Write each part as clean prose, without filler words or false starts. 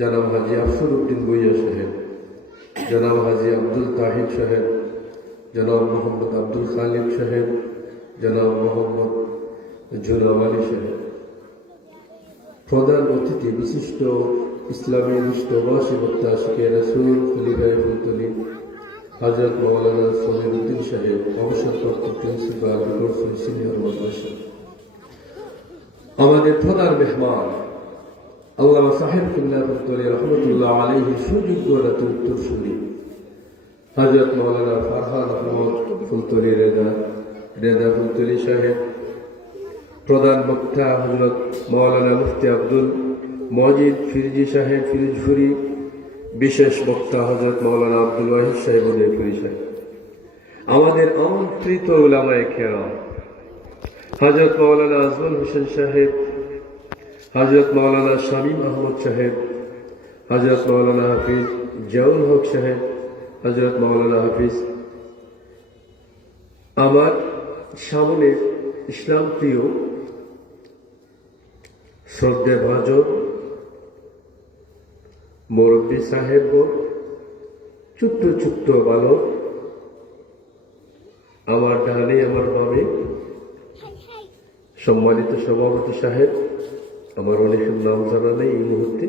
জনাব হাজি আফসর উদ্দিন ভূঁইয়া সাহেব, জনাব হাজি আব্দুল তাহিদ সাহেব, জনাব মোহাম্মদ আব্দুল খালিদ সাহেব, জনাব মোহাম্মদ জুনাব আলী সাহেব। প্রধান অতিথি বিশিষ্ট ইসলামী হৃষ্টবাসী বক্তা রাসূল খলিফায়ে ফুলতলী হযরত মাওলানা সমির উদ্দিন সাহেব, অবসরপ্রাপ্ত প্রিন্সিপাল রিপোর্ট সিনিয়র মাদ্রাসা। আমাদের প্রধান মেহমান আল্লামা সাহেব কিবলা ফুলতলী রহমতুল্লাহ আলাইহি সুযোগ্য রাতুল উত্তরসূরি হযরত মাওলানা ফারহান আহমদ ফুলতলী রেদা ফুলতলী সাহেব। প্রধান বক্তা হযরত মাওলানা মুফতি আব্দুল মজিদ ফিরজি সাহেব ফিরোজপুরি। বিশেষ বক্তা হযরত মাওলানা আব্দুল ওয়াহিদ সাহেব উদয়পুরি সাহেব। আমাদের আমন্ত্রিত উলামায়ে কেরাম হযরত মাওলানা আজমল হোসেন সাহেব, হযরত মাওলানা শামীম আহমদ সাহেব, হযরত মাওলানা হাফিজ জিয়াউল হক সাহেব, হযরত মাওলানা হাফিজ। আমার সামনে ইসলাম প্রিয় শ্রদ্ধে ভাজন মুরব্বী সাহেব, ছোট্ট ছোট্ট বালক, আমার ডানে আমার বামে সম্মানিত সভাপতি সাহেব, আমার অনেকের নাম জানা নেই এই মুহূর্তে।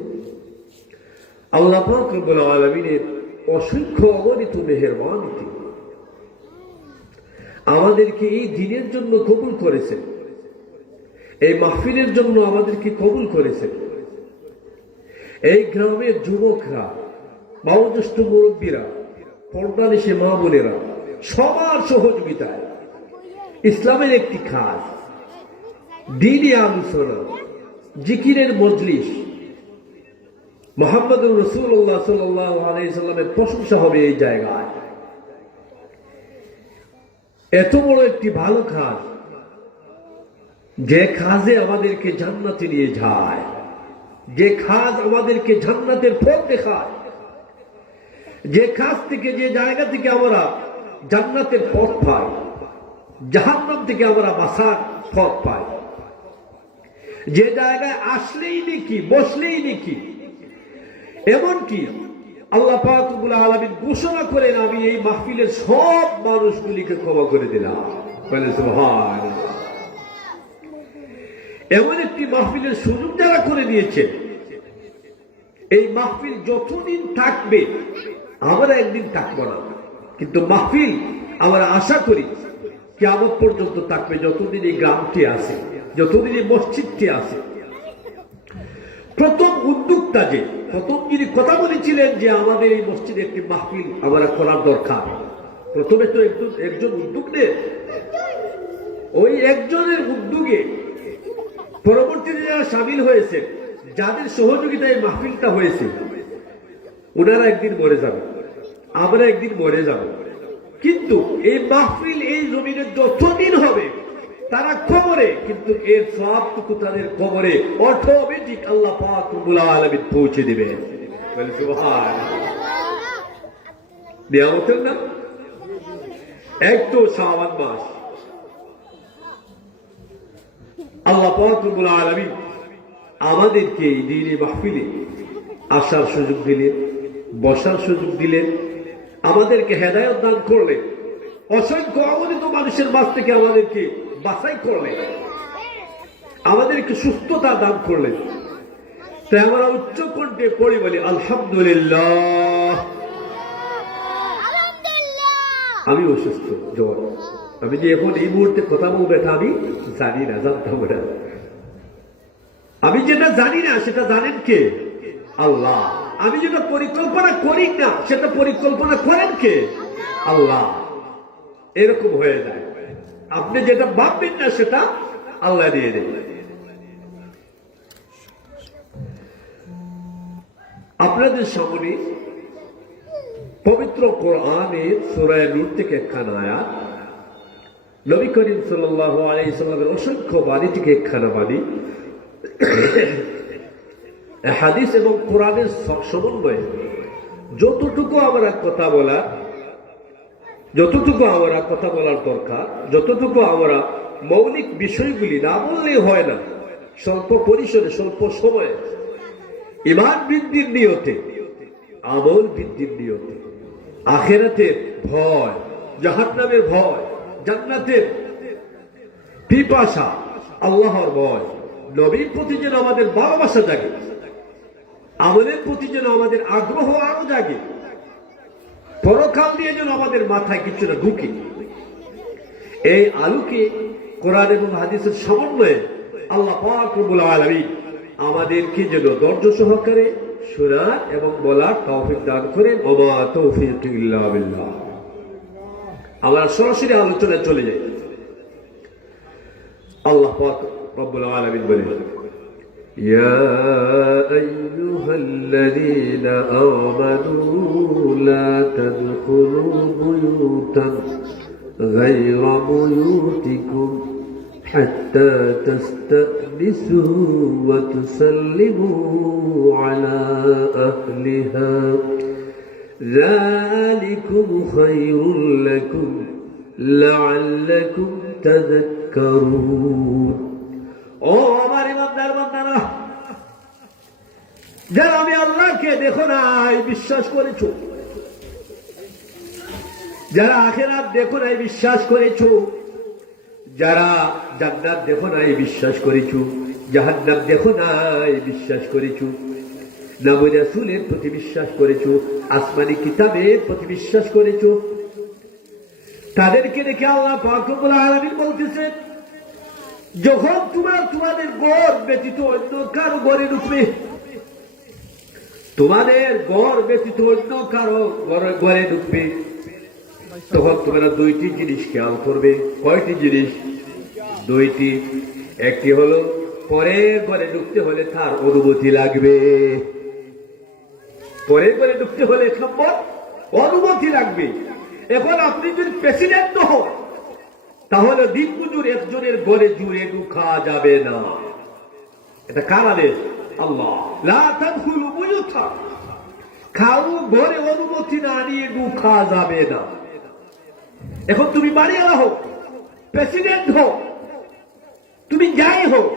আল্লাহ পাক রব্বুল আলামিনের অসংখ্য অগণিত মেহেরবানিতে আমাদেরকে এই দিনের জন্য কবুল করেছেন, এই মাহফিলের জন্য আমাদেরকে কবুল করেছেন। এই গ্রামের যুবকরা, বয়োজ্যেষ্ঠ মুরব্বীরা, পর্দানিশে মা বোনেরা, সবার সহযোগিতায় ইসলামের একটি খাস দ্বীনি আলোচনা, জিকিরের মজলিস, মুহাম্মদুর রাসূলুল্লাহ সাল্লাল্লাহু আলাইহি সাল্লামের প্রশংসা হবে এই জায়গায়। এত বড় একটি ভালো কাজ, যে কাজে আমাদেরকে জান্নাতে নিয়ে যায়, যে কাজ আমাদেরকে জান্নাতের পথ দেখায়, যে কাজ থেকে, যে জায়গা থেকে আমরা জান্নাতের পথ পাই, জাহান্নাম থেকে আমরা বাঁচার পথ পাই, যে জায়গায় আসলেই নাকি বসলেই নাকি, এমনকি আল্লাহ পাক রব্বুল আলামিন ঘোষণা করেন, আমি এই মাহফিলের সব মানুষগুলিকে ক্ষমা করে দিলাম। সুবহানাল্লাহ। এমন একটি মাহফিলের সুযোগ যারা করে দিয়েছেন, এই মাহফিল যতদিন থাকবে, আমরা একদিন থাকবো না, কিন্তু মাহফিল আমরা আশা করি কিয়ামত পর্যন্ত থাকবে, যতদিন এই গ্রামটি আছে, যতদিন এই মসজিদটি আছে। প্রথম উদ্যোক্তা যে প্রথম যিনি কথা বলেছিলেন যে আমাদের এই মসজিদে একটি মাহফিল আমরা করার দরকার, প্রথমে তো একজন উদ্যোগ নেন, ওই একজনের উদ্যোগে পরবর্তীতে যারা সামিল হয়েছে, যাদের সহযোগিতায় মাহফিলটা হয়েছে, ওনারা একদিন মরে যাবে, আমরা একদিন মরে যাব, কিন্তু এই মাহফিল এই জমিনে যতদিন হবে তারা কবরে, কিন্তু এর সবটুকু তাদের কবরে অটোমেটিক আল্লাহ পাক রব্বুল আলামিন পৌঁছে দিবে। নিয়ামতের না এক তো শাবান মাস, আল্লাহ পাক রব্বুল আলামিন আমাদেরকে এই দ্বীনি মাহফিলে আসার সুযোগ দিলেন, বসার সুযোগ দিলেন, আমাদেরকে হেদায়েত দান করলেন, অসংখ্য অগণিত মানুষের মাঝ থেকে আমাদেরকে বাছাই করলেন, আমাদেরকে সুস্থতা দান করলেন। তাই আমরা উচ্চ কণ্ঠে পড়ি বলি আলহামদুলিল্লাহ। আমি অসুস্থ, জ্বর, আমি যে এখন এই মুহূর্তে কথা বলবো এটা আমি জানি না, জানতাম না। আমি যেটা জানি না সেটা জানেন কে? আল্লাহ। আমি যেটা পরিকল্পনা করি না সেটা পরিকল্পনা করেন কে? আল্লাহ। এরকম হয়ে যায়, আপনি যেটা ভাববেন না সেটা আল্লাহ দিয়ে দেন। আপনাদের সামনে পবিত্র কোরআনের সূরা নূর থেকে একখানা আয়াত, নবী করিম সাল্লাল্লাহু আলাইহি সাল্লামের অসংখ্য বাণী থেকে একখানা বাণী, হাদিস এবং কোরআনের সমন্বয়ে যতটুকু আমরা কথা বলার দরকার, যতটুকু আমরা মৌলিক বিষয়গুলি না বললেই হয় না, স্বল্প পরিসরে স্বল্প সময়ে ঈমান বৃদ্ধির নিয়তে, আমল বৃদ্ধির নিয়তে, আখিরাতের ভয়, জাহান্নামের ভয়, জান্নাতের পিপাসা, আল্লাহর ভয়, নবীর প্রতি যেন আমাদের ভালোবাসা জাগে, আমলের প্রতি যেন আমাদের আগ্রহ আরো জাগে, পরকাল দিয়ে যেন আমাদের মাথায় কিছুটা ঢুকে। এই আলোকে কোরআন এবং হাদিসের সমন্বয়ে আল্লাহ পাক রব্বুল আলামিন আমাদেরকে যেন ধৈর্য সহকারে শোনার এবং বলার তৌফিক দান করেন। ওয়া তৌফিক ইল্লা বিল্লাহ। আমরা সরাসরি আলোচনায় চলে যাই। আল্লাহ পাক রব্বুল আলামিন বলেন, ইয়া আইয়ুহাল্লাযীনা আমানু লা তাদখুলু বুয়ুতান গায়রা বুয়ুতিকুম হাত্তা তাস্তানিসু ওয়া তুসাল্লিমু আলা আহলিহা যালিকুম খায়রুল লাকুম লাআল্লাকুম তাযাক্কারুন। ও আমার ইমানদার বান্দারা, যারা আমি আল্লাহকে দেখো নাই বিশ্বাস করেছো, যারা আখিরাত দেখো নাই বিশ্বাস করেছো, যারা জান্নাত দেখো নাই বিশ্বাস করেছো, জাহান্নাম দেখো নাই বিশ্বাস করেছো, নবী রাসূলের প্রতি বিশ্বাস করেছো, আসমানি কিতাবের প্রতি বিশ্বাস করেছো, তাদেরকে দেখে আল্লাহ পাক রব্বুল আলামিন বলতেছেন, যখন তোমাদের ঘর ব্যতীত অন্য কারো ঘরে ঢুকবে, তোমাদের ঘর ব্যতীত অন্য কারো ঘরে ঢুকবে, তখন তোমরা দুইটি জিনিস খেয়াল করবে। কয়টি জিনিস? দুইটি। একটি হলো পরের ঘরে ঢুকতে হলে তার অনুমতি লাগবে। পরের ঘরে ঢুকতে হলে এক নম্বর অনুমতি লাগবে। এখন আপনি যদি প্রেসিডেন্ট হন, তাহলে দিন মজুর একজনের ঘরে জুড়ে ঢুকা যাবে না। এটা কার আদেশ? আল্লাহ। লা তাদখুলু বুয়ুতা, কারো ঘরে অনুমতি না নিয়ে ঢুকা যাবে না। এখন তুমি বাড়িওয়ালা হোক, প্রেসিডেন্ট হোক, তুমি যাই হোক,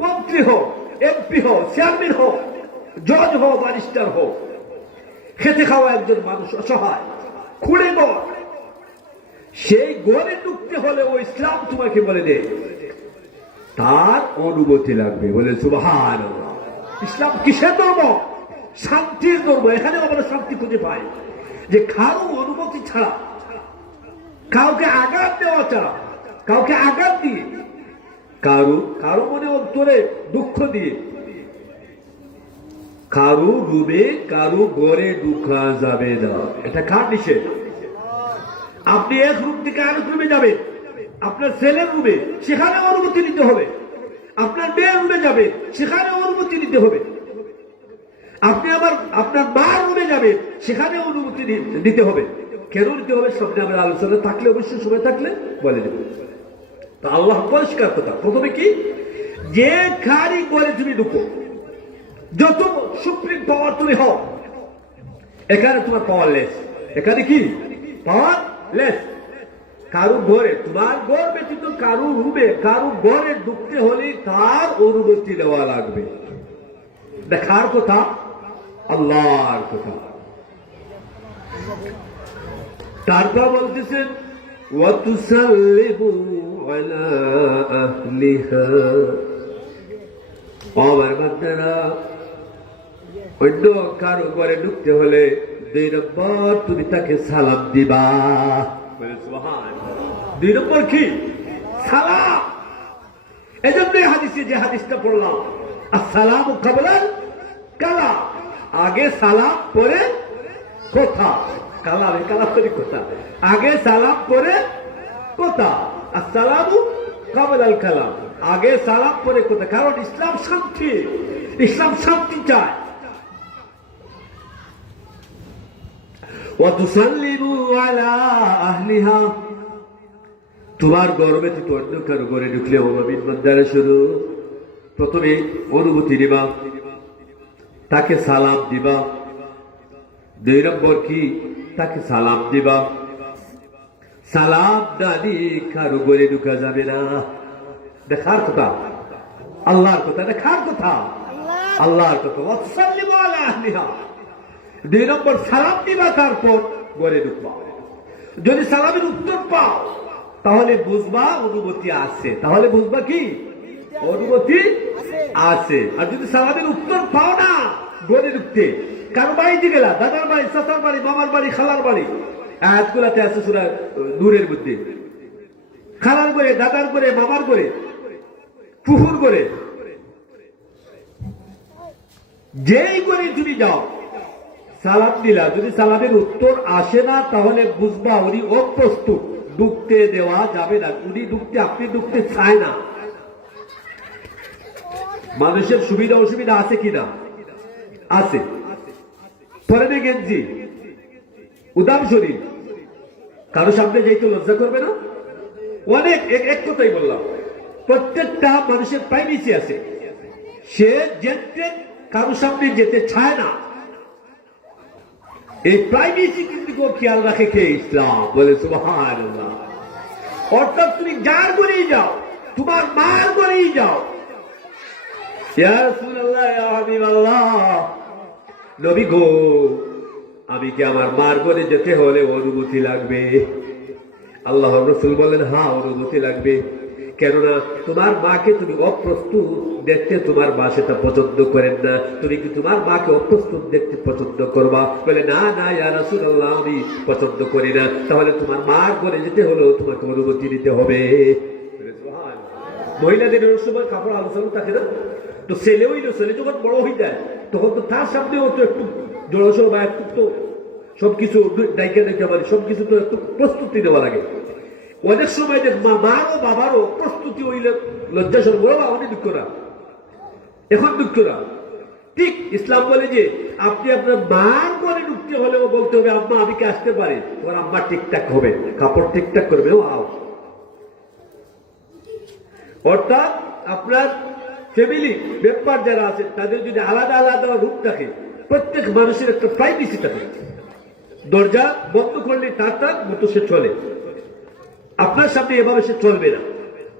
মন্ত্রী হোক, এমপি হোক, চেয়ারম্যান হোক, জজ হোক, ব্যারিস্টার হোক, খেতে খাওয়া একজন মানুষ অসহায়, খুঁড়ে ঘর, সেই ঘরে ঢুকতে হলে ও ইসলাম তোমাকে বলে দে তার অনুমতি লাগবে। বলে সুবহানাল্লাহ। ইসলাম কিসের ধর্ম? শান্তির ধর্ম। এখানে আমরা শান্তি খুঁজে পাই যে কারো অনুমতি ছাড়া, কাউকে আঘাত দেওয়া ছাড়া, কাউকে আঘাত দিয়ে, কারো মনে অন্তরে দুঃখ দিয়ে, কারো রুমে কারো ঘরে ঢুকা যাবে না। এটা কার নিষেধ? আপনি এক রুম থেকে আরেক রুমে যাবেন, আপনার ছেলের রুমে, সেখানে অনুমতি নিতে হবে। আপনার মেয়ের রুমে যাবেন, সেখানে অনুমতি নিতে হবে। আপনি আপনার মার রুমে যাবেন, সেখানে অনুমতি নিতে হবে। কেন নিতে হবে? সামনে আমরা আলোচনা থাকলে, অবশ্যই সময় থাকলে বলে দেব। তা আল্লাহ পরিষ্কার কথা। প্রথমে কি, যে খারি করে তুমি ঢুকো, যত সুপ্রিম পাওয়ার তুমি হও, এখানে তোমার পাওয়ারলেস। এখানে কি পাওয়ারলেস? কারো ঘরে, তোমার ঘর ব্যতীত কারো রুমে কারো ঘরে ঢুকতে হলে তার অনুমতি দেওয়া লাগবে। দেখার কথা আল্লাহর কথা। তারপর বলতেছেন ওয়া তুসাল্লিমু আলা আহলিহা। আমার বান্দারা, অন্য কারো ঘরে ঢুকতে হলে 2 নম্বর তুমি তাকে সালাম দিবা। সুবহানাল্লাহ। 2 নম্বর কি? সালাম। এজন্য হাদিসে যে হাদিসটা পড়লাম, আসসালামু ক্বাবলাল কালাম, আগে সালাম পরে কথা। কালামে কালাম করে কথা, আগে সালাম পরে কথা। আসসালামু ক্বাবলাল কালাম, আগে সালাম পরে কথা। কারণ ইসলাম শান্তি, ইসলাম শান্তি চায়। ওয়া তুসাল্লিমু আলা আহলিহা, তোমার ঘর ব্যতীত অন্য কারো ঘরে ঢুকলে নবীর বান্দারা শুরু প্রথমে অনুমতি নিবা, তাকে সালাম দিবা। 2 নম্বর কি? তাকে সালাম দিবা। সালাম না দিয়ে কারো ঘরে ঢুকা যাবে না। দেখার কথা আল্লাহর কথা, দেখার কথা আল্লাহর কথা ওয়াসাল্লিমু আলা আহলিহা। 2 নম্বর সালাম দিবা, তারপর ঘরে ঢুকবা। যদি সালামের উত্তর পাও তাহলে বুঝবা অনুমতি আছে, তাহলে বুঝবা কি অনুমতি আছে। আর যদি সালামের উত্তর পাও না ঘরে ঢুকতে, কারো বাড়িতে গেলা, দাদার বাড়ি, চাচার বাড়ি, মামার বাড়ি, খালার বাড়ি, আয়াতগুলাতে আছে সূরা নূরের মধ্যে, খালার করে, দাদার করে, মামার করে, ফুফুর করে, যেই করে তুমি যাও সালাম দিলা, যদি সালামের উত্তর আসে না তাহলে বুঝবা উনি অপ্রস্তুত, ঢুকতে দেওয়া যাবে না। উনি ঢুকতে, আপনি ঢুকতে চায় না। মানুষের সুবিধা অসুবিধা আছে কিনা? আছে। পরে গেঞ্জি উদাম শরীর, কারো সামনে যেতে লজ্জা করবে না? অনেক এক কথাই বললাম, প্রত্যেকটা মানুষের প্রাইভেসি আছে। সে যেতে কারো সামনে যেতে চায় না। এই প্রাইভেসি কিন্তু খেয়াল রাখে কে? ইসলাম। বলে সুবহানাল্লাহ। অর্থাৎ তুমি যার করেই যাও, তোমার মার করেই যাও, ইয়া রাসূলুল্লাহ, ইয়া হাবিবাল্লাহ, নবী গো, আমি কি আমার মার ঘরে যেতে হলে অনুমতি লাগবে? আল্লাহর রাসূল বলেন, হ্যাঁ অনুমতি লাগবে। কেননা তোমার মাকে তুমি অপ্রস্তুত দেখতে তোমার মা সেটা পছন্দ করেন না। তুমি কি তোমার মাকে অপ্রস্তুত দেখতে পছন্দ করবা? বলে না না ইয়া রাসূলুল্লাহ, আমি পছন্দ করি না। তাহলে তোমার মার ঘরে যেতে হলেও তোমাকে অনুমতি নিতে হবে। মহিলাদের সময় কাপড় আলোচনা থাকে না, তো ছেলে যখন বড় হয়ে যায় তখন তো তার সামনেও তো একটু জড়সড় বা একটু তো সবকিছু ডাইকা ডাইকা মানে সবকিছু তো একটু প্রস্তুতি নেওয়া লাগে। অনেক সময় যে মারও বাবারও প্রস্তুতি হইলে লজ্জাসর বড় বা অনেক দুঃখ না, এখন দুঃখ না। ঠিক ইসলাম বলে যে আপনি আপনার মার ঘরে ঢুকতে হলেও বলতে হবে, আম্মা আমি কি আসতে পারি? তোমার আম্মা ঠিকঠাক হবে, কাপড় ঠিকঠাক করবে, ও আও। অর্থাৎ আপনার ফ্যামিলি মেম্বার যারা আছেন তাদের যদি আলাদা আলাদা রূপ থাকে, প্রত্যেক মানুষের একটা প্রাইভেসি থাকে। দরজা বন্ধ করলে তার মতো সে চলে, আপনার সামনে এভাবে সে চলবে না,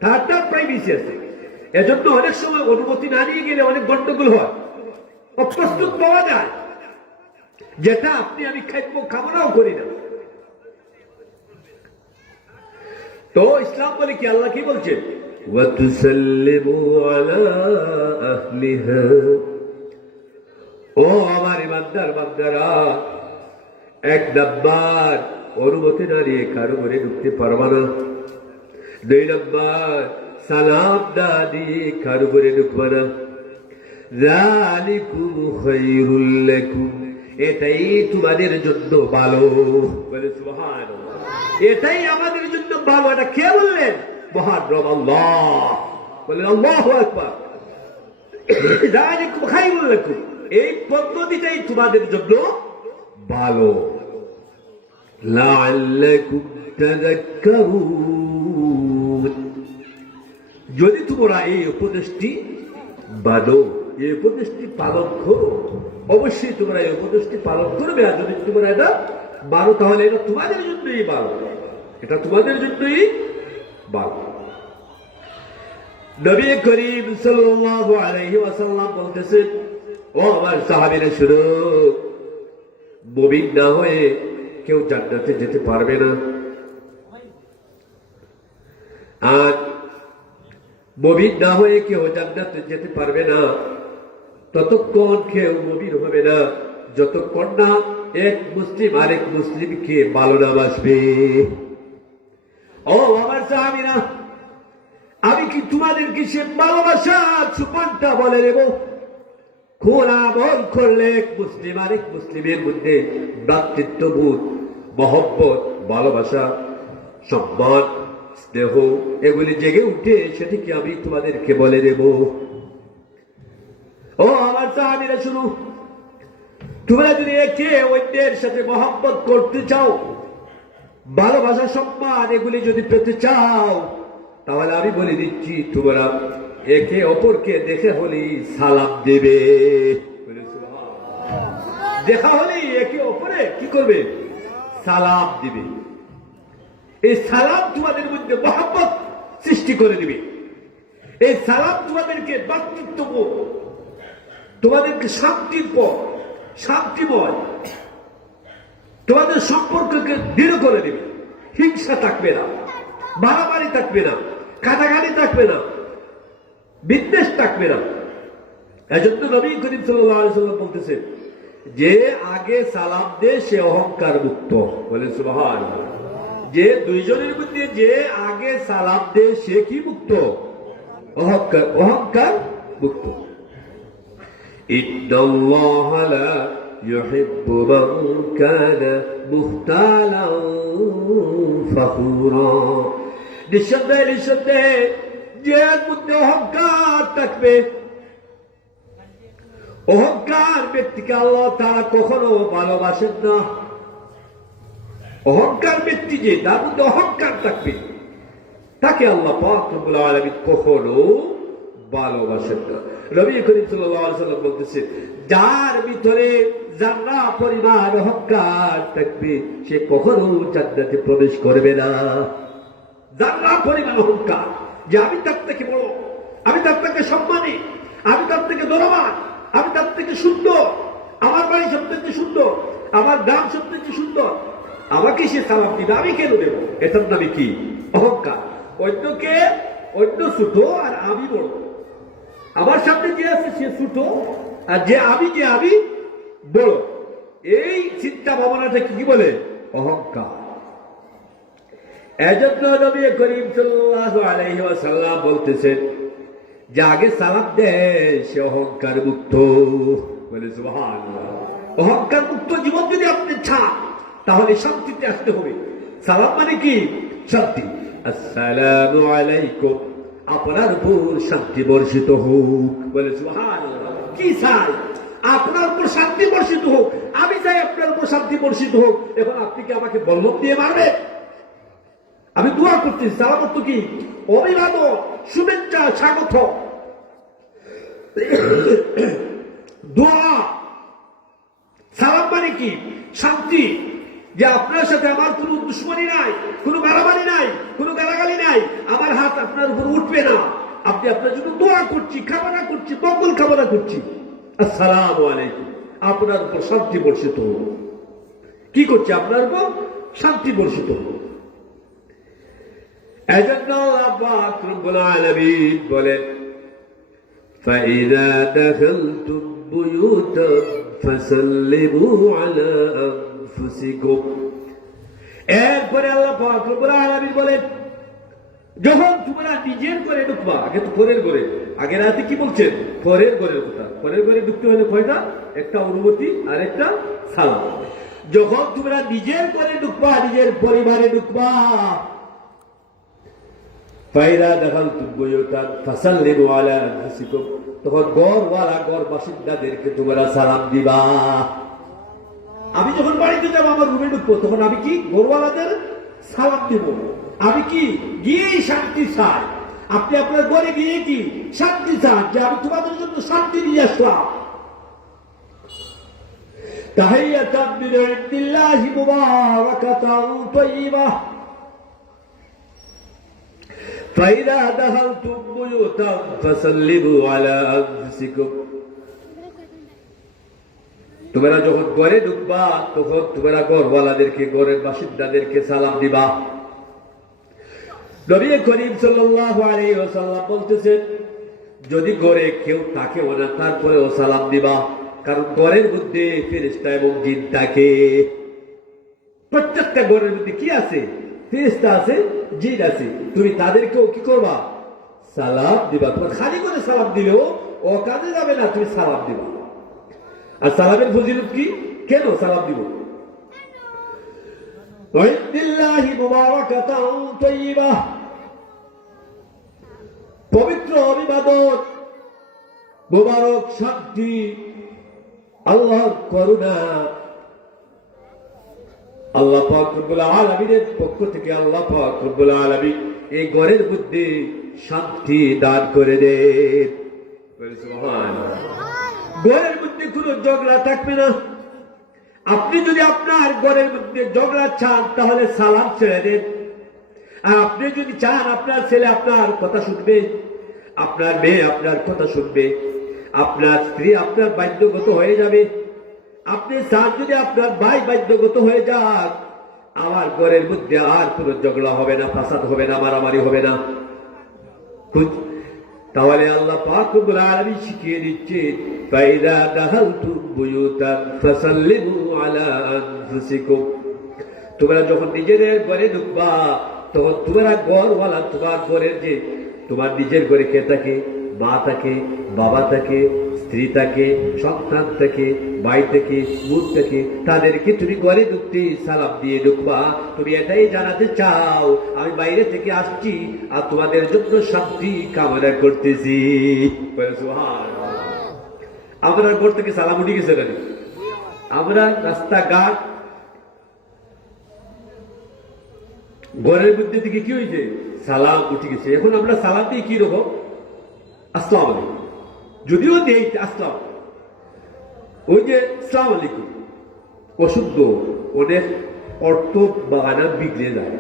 তার প্রাইভেসি আছে। এজন্য অনেক সময় অনুমতি না নিয়ে গেলে অনেক গন্ডগোল হয়, অপ্রস্তুত পাওয়া যায়, যেটা আপনি আমি কামনাও করি না। তো ইসলাম বলে কি, আল্লাহ কি বলছেন? وَتُسَلِّمُوا عَلَىٰ أَهْلِهَا। ও আমার ইমানদার বান্দারা, 1 নাম্বার অনুমতি না নিয়ে কারো ঘরে ঢুকতে পারবা না। 2 নাম্বার সালাম না দিয়ে কারো ঘরে ঢুকবা না। যালিকুম খায়রুল লাকুম, এটাই তোমাদের জন্য ভালো। বলে সুবহানাল্লাহ, এটাই আমাদের জন্য ভালো। এটা কে বললেন? মহান রব আল্লাহ। বলেন আল্লাহু আকবার। যালিকুম খায়রুল লাকুম, এই পদ্ধতিটাই তোমাদের জন্য ভালো। লাআল্লাকুম তাযাক্কারুন, যদি তোমরা এই উপদেশটি মানো, এই উপদেশটি পালন করো, অবশ্যই তোমরা এই উপদেশটি পালন করবে। আর যদি তোমরা এটা মানো তাহলে এটা তোমাদের জন্যই ভালো, এটা তোমাদের জন্যই ভালো। নবী করিম সাল্লাল্লাহু আলাইহি ওয়াসাল্লাম বলতেছেন, ও আমার সাহাবীরা শুনো, মুমিন না হয়ে কেউ জান্নাতে যেতে পারবে না। আর মুমিন না হয়ে কেউ জান্নাতে যেতে পারবে না ততক্ষণ কেউ মুমিন হবে না যতক্ষণ না এক মুসলিম আরেক মুসলিমকে ভালো না বাসবে। ও আমার সাহাবীরা, আমি কি তোমাদেরকে সে ভালোবাসার সুপানটা বলে দেব? খোলা বল করলে এক মুসলিম আরেক মুসলিমের মধ্যে ভ্রাতৃত্ববোধ, মহব্বত, ভালোবাসা, সম্মান, স্নেহ এগুলি জেগে উঠে, সেটিকে আমি তোমাদেরকে বলে দেব। ও আমার সাহাবীরা শুনো, তোমরা যদি একে অন্যের সাথে মহব্বত করতে চাও, ভালোবাসা, সম্মান এগুলি যদি পেতে চাও, তাহলে আমি বলে দিচ্ছি তোমরা একে অপরকে দেখে হলেই সালাম দেবে। দেখা হলেই একে অপরে কি করবে? সালাম দিবে। এই সালাম তোমাদের মধ্যে মহব্বত সৃষ্টি করে দিবে। এই সালাম তোমাদেরকে ভ্রাতৃত্ববোধ, তোমাদেরকে শান্তির পর, শান্তিময়, তোমাদের সম্পর্ককে দৃঢ় করে দেবে। হিংসা থাকবে না, মারামারি থাকবে না, কাটাকাটি থাকবে না, বিদ্বেষ থাকবে না। এজন্য নবী করিম সাল্লাল্লাহু আলাইহি ওয়াসাল্লাম বলতেছেন, যে আগে সালাম দে সে অহংকার মুক্ত। বলে সুবহানাল্লাহ। যে দুইজনের মধ্যে যে আগে সালাম দে সে কি মুক্ত? অহংকার, অহংকার মুক্ত। ইন্নাল্লাহা লা ইউহিব্বু মান কানা মুখতালান ফাখুরা। নিঃসন্দেহে নিঃসন্দেহে যে মধ্যে অহংকার থাকবে, অহংকার ব্যক্তিকে আল্লাহ তাআলা কখনো ভালোবাসেন না। অহংকার ব্যক্তি যে তার মধ্যে অহংকার থাকবে, তাকে আল্লাহ পাক রব্বুল আলামিন কখনো ভালোবাসেন না। নবী করিম সাল্লাল্লাহু আলাইহি ওয়াসাল্লাম বলতেছে, যার ভিতরে জাররা পরিমাণ অহংকার থাকবে সে কখনো জান্নাতে প্রবেশ করবে না। জাররা পরিমাণ অহংকার, যে আমি তার থেকে বড়, আমি তার থেকে সম্মানী, আমি তার থেকে ধনবান, আমি তার থেকে সুন্দর, আমার বাড়ি সবথেকে সুন্দর, আমার গ্রাম সবথেকে সুন্দর, আমাকে সে সালাম দিবে, আমি কেন দেব? এটার নামে কি? অহংকার। অন্যকে অন্য ছোট আর আমি বড়, আমার সামনে যে আছে সে ছোট আর যে আমি বড়, এই চিন্তা ভাবনাটা কি বলে? অহংকার। এজন্য নবী করিম সাল্লাল্লাহু আলাইহি ওয়াসাল্লাম বলতেছেন, যে আগে সালাম দেয় সে অহংকার মুক্ত। বলে সুবহানাল্লাহ। অহংকার মুক্ত জীবন যদি আপনি চান তাহলে শান্তিতে আসতে হবে। সালাম মানে কি? শান্তি। আসসালামু আলাইকুম, আপনার উপর শান্তি বর্ষিত হোক। বলে সুবহানাল্লাহ। কি চাই? আপনার উপর শান্তি বর্ষিত হোক। আমি চাই আপনার উপর শান্তি বর্ষিত হোক। এখন আপনি কি আমাকে বল্লম দিয়ে মারবে? আমি দোয়া করতেছি। সালাম অর্থ কি? অভিবাদন, শুভেচ্ছা, স্বাগত, দোয়া। সালাম মানে কি? শান্তি। যে আপনার সাথে আমার কোনো দুশ্মনী নাই, কোনো মারামারি নাই, কোনো গালাগালি নাই, আমার হাত আপনার উপর উঠবে না। আপনি আপনার জন্য দোয়া করছি, কামনা করছি, মঙ্গল কামনা করছি। আসসালামু আলাইকুম, আপনার উপর শান্তি বর্ষিত হোক। কি করছে? আপনার উপর শান্তি বর্ষিত হোক। এজন্য আল্লাহ পাক রব্বুল আলামিন বলেন, فَإِذَا دَخَلْتُمْ بُيُوتًا فَسَلِّمُوا عَلَىٰ أَنفُسِكُمْ। এরপরে আল্লাহ পাক রব্বুল আলামিন বলেন, যখন তোমরা নিজের ঘরে ঢুকবা, আগে তো পরের ঘরে, আগের রাতে কি বলছেন? পরের ঘরের কথা। পরের ঘরে ঢুকতে হলে কয়টা? একটা অনুমতি আর একটা সালাম। যখন তোমরা নিজের ঘরে ঢুকবা, নিজের পরিবারে ঢুকবা, ফাইদা দাখালতুম বুয়ুতান ফাসাল্লিমু আলা আনফুসিকুম, তখন ঘরওয়ালা, ঘর বাসিন্দাদেরকে তোমরা সালাম দিবা। আমি যখন বাড়িতে যাবো, আমার রুমে ঢুকবো, তখন আমি কি ঘরওয়ালাদের সালাম দিব। আমি কি গিয়েই শান্তি চাই। আপনি আপনার ঘরে গিয়ে কি শান্তি চান, যে আমি তোমাদের জন্য শান্তি নিয়ে আসলাম। তাহিয়াতাম মিন ইনদিল্লাহি মুবারাকাতান তাইয়্যিবাহ। فإذا دخلتم بيوتا فسلموا على أنفسكم। তোমরা যখন ঘরে ঢুকবা, তখন তোমরা ঘরওয়ালাদেরকে, ঘরের বাসিন্দাদেরকে সালাম দিবা। নবী করিম সাল্লাল্লাহু আলাইহি ওয়াসাল্লাম বলতেছেন, যদি ঘরে কেউ থাকে না, তারপরেও সালাম দিবা, কারণ ঘরের মধ্যে ফেরেশতা এবং জিন থাকে। প্রত্যেকটা ঘরের মধ্যে কি আছে? ফেরেশতা আছে, জিন আছে। তুমি তাদেরকেও কি করবা? সালাম দিবা। তোমার খালি করে সালাম দিলেও ও কাজে যাবে না, তুমি সালাম দিবা। আর সালামের ফজিলত কি? কেন সালাম দিব? পবিত্র অভিবাদন, মুবারক, শান্তি, আল্লাহর করুণা, আল্লাহ পাক রব্বুল আলামিনের পক্ষ থেকে আল্লাহ পাক রব্বুল আলামিন এই ঘরের মধ্যে শান্তি দান করে দেন। সুবহানাল্লাহ। ঘরের মধ্যে কোনো ঝগড়া থাকবে না। আপনি যদি আপনার ঘরের মধ্যে ঝগড়া চান, তাহলে সালাম ছেড়ে দেন। আর আপনি যদি চান আপনার ছেলে আপনার কথা শুনবে, আপনার মেয়ে আপনার কথা শুনবে, আপনার স্ত্রী আপনার বাধ্যগত হয়ে যাবে, আপনি চান যদি আপনার ভাই বাধ্যগত হয়ে যাক, আমার ঘরের মধ্যে আর কোনো ঝগড়া হবে না, ফাসাদ হবে না, মারামারি হবে না। তাহলে আল্লাহ পাক রব্বুল আলামিন শিখিয়ে দিচ্ছে, ফাইদা দাখালতুম বুয়ুতান ফাসাল্লিমু আলা আনফুসিকুম, তোমরা যখন নিজেদের ঘরে ঢুকবা তখন তোমরা ঘরওয়ালা, তোমার ঘরের যে তোমার নিজের ঘরে কে থাকে, মা থাকে, বাবা থাকে, স্ত্রী থাকে, সন্তান থাকে, ভাই থাকে, বোন থাকে, তাদেরকে তুমি ঘরে ঢুকতে সালাম দিয়ে ঢুকবা। তুমি এটাই জানাতে চাও আমি বাইরে থেকে আসছি আর তোমাদের জন্য শান্তি কামনা করতেছি। আমরা ঘর থেকে সালাম উঠে গেছে না, আমরা রাস্তাঘাট ঘরের মধ্যে থেকে কি হয়েছে, সালাম উঠে গেছে। এখন আমরা সালাম দিয়ে কি রকম, আসসালাম আলাইকুম, যদিও নেই আসলাম, ওই যে আসসালাম আলাইকুম অশুদ্ধ, অনেক অর্থ বাগানা বিগড়ে যায়।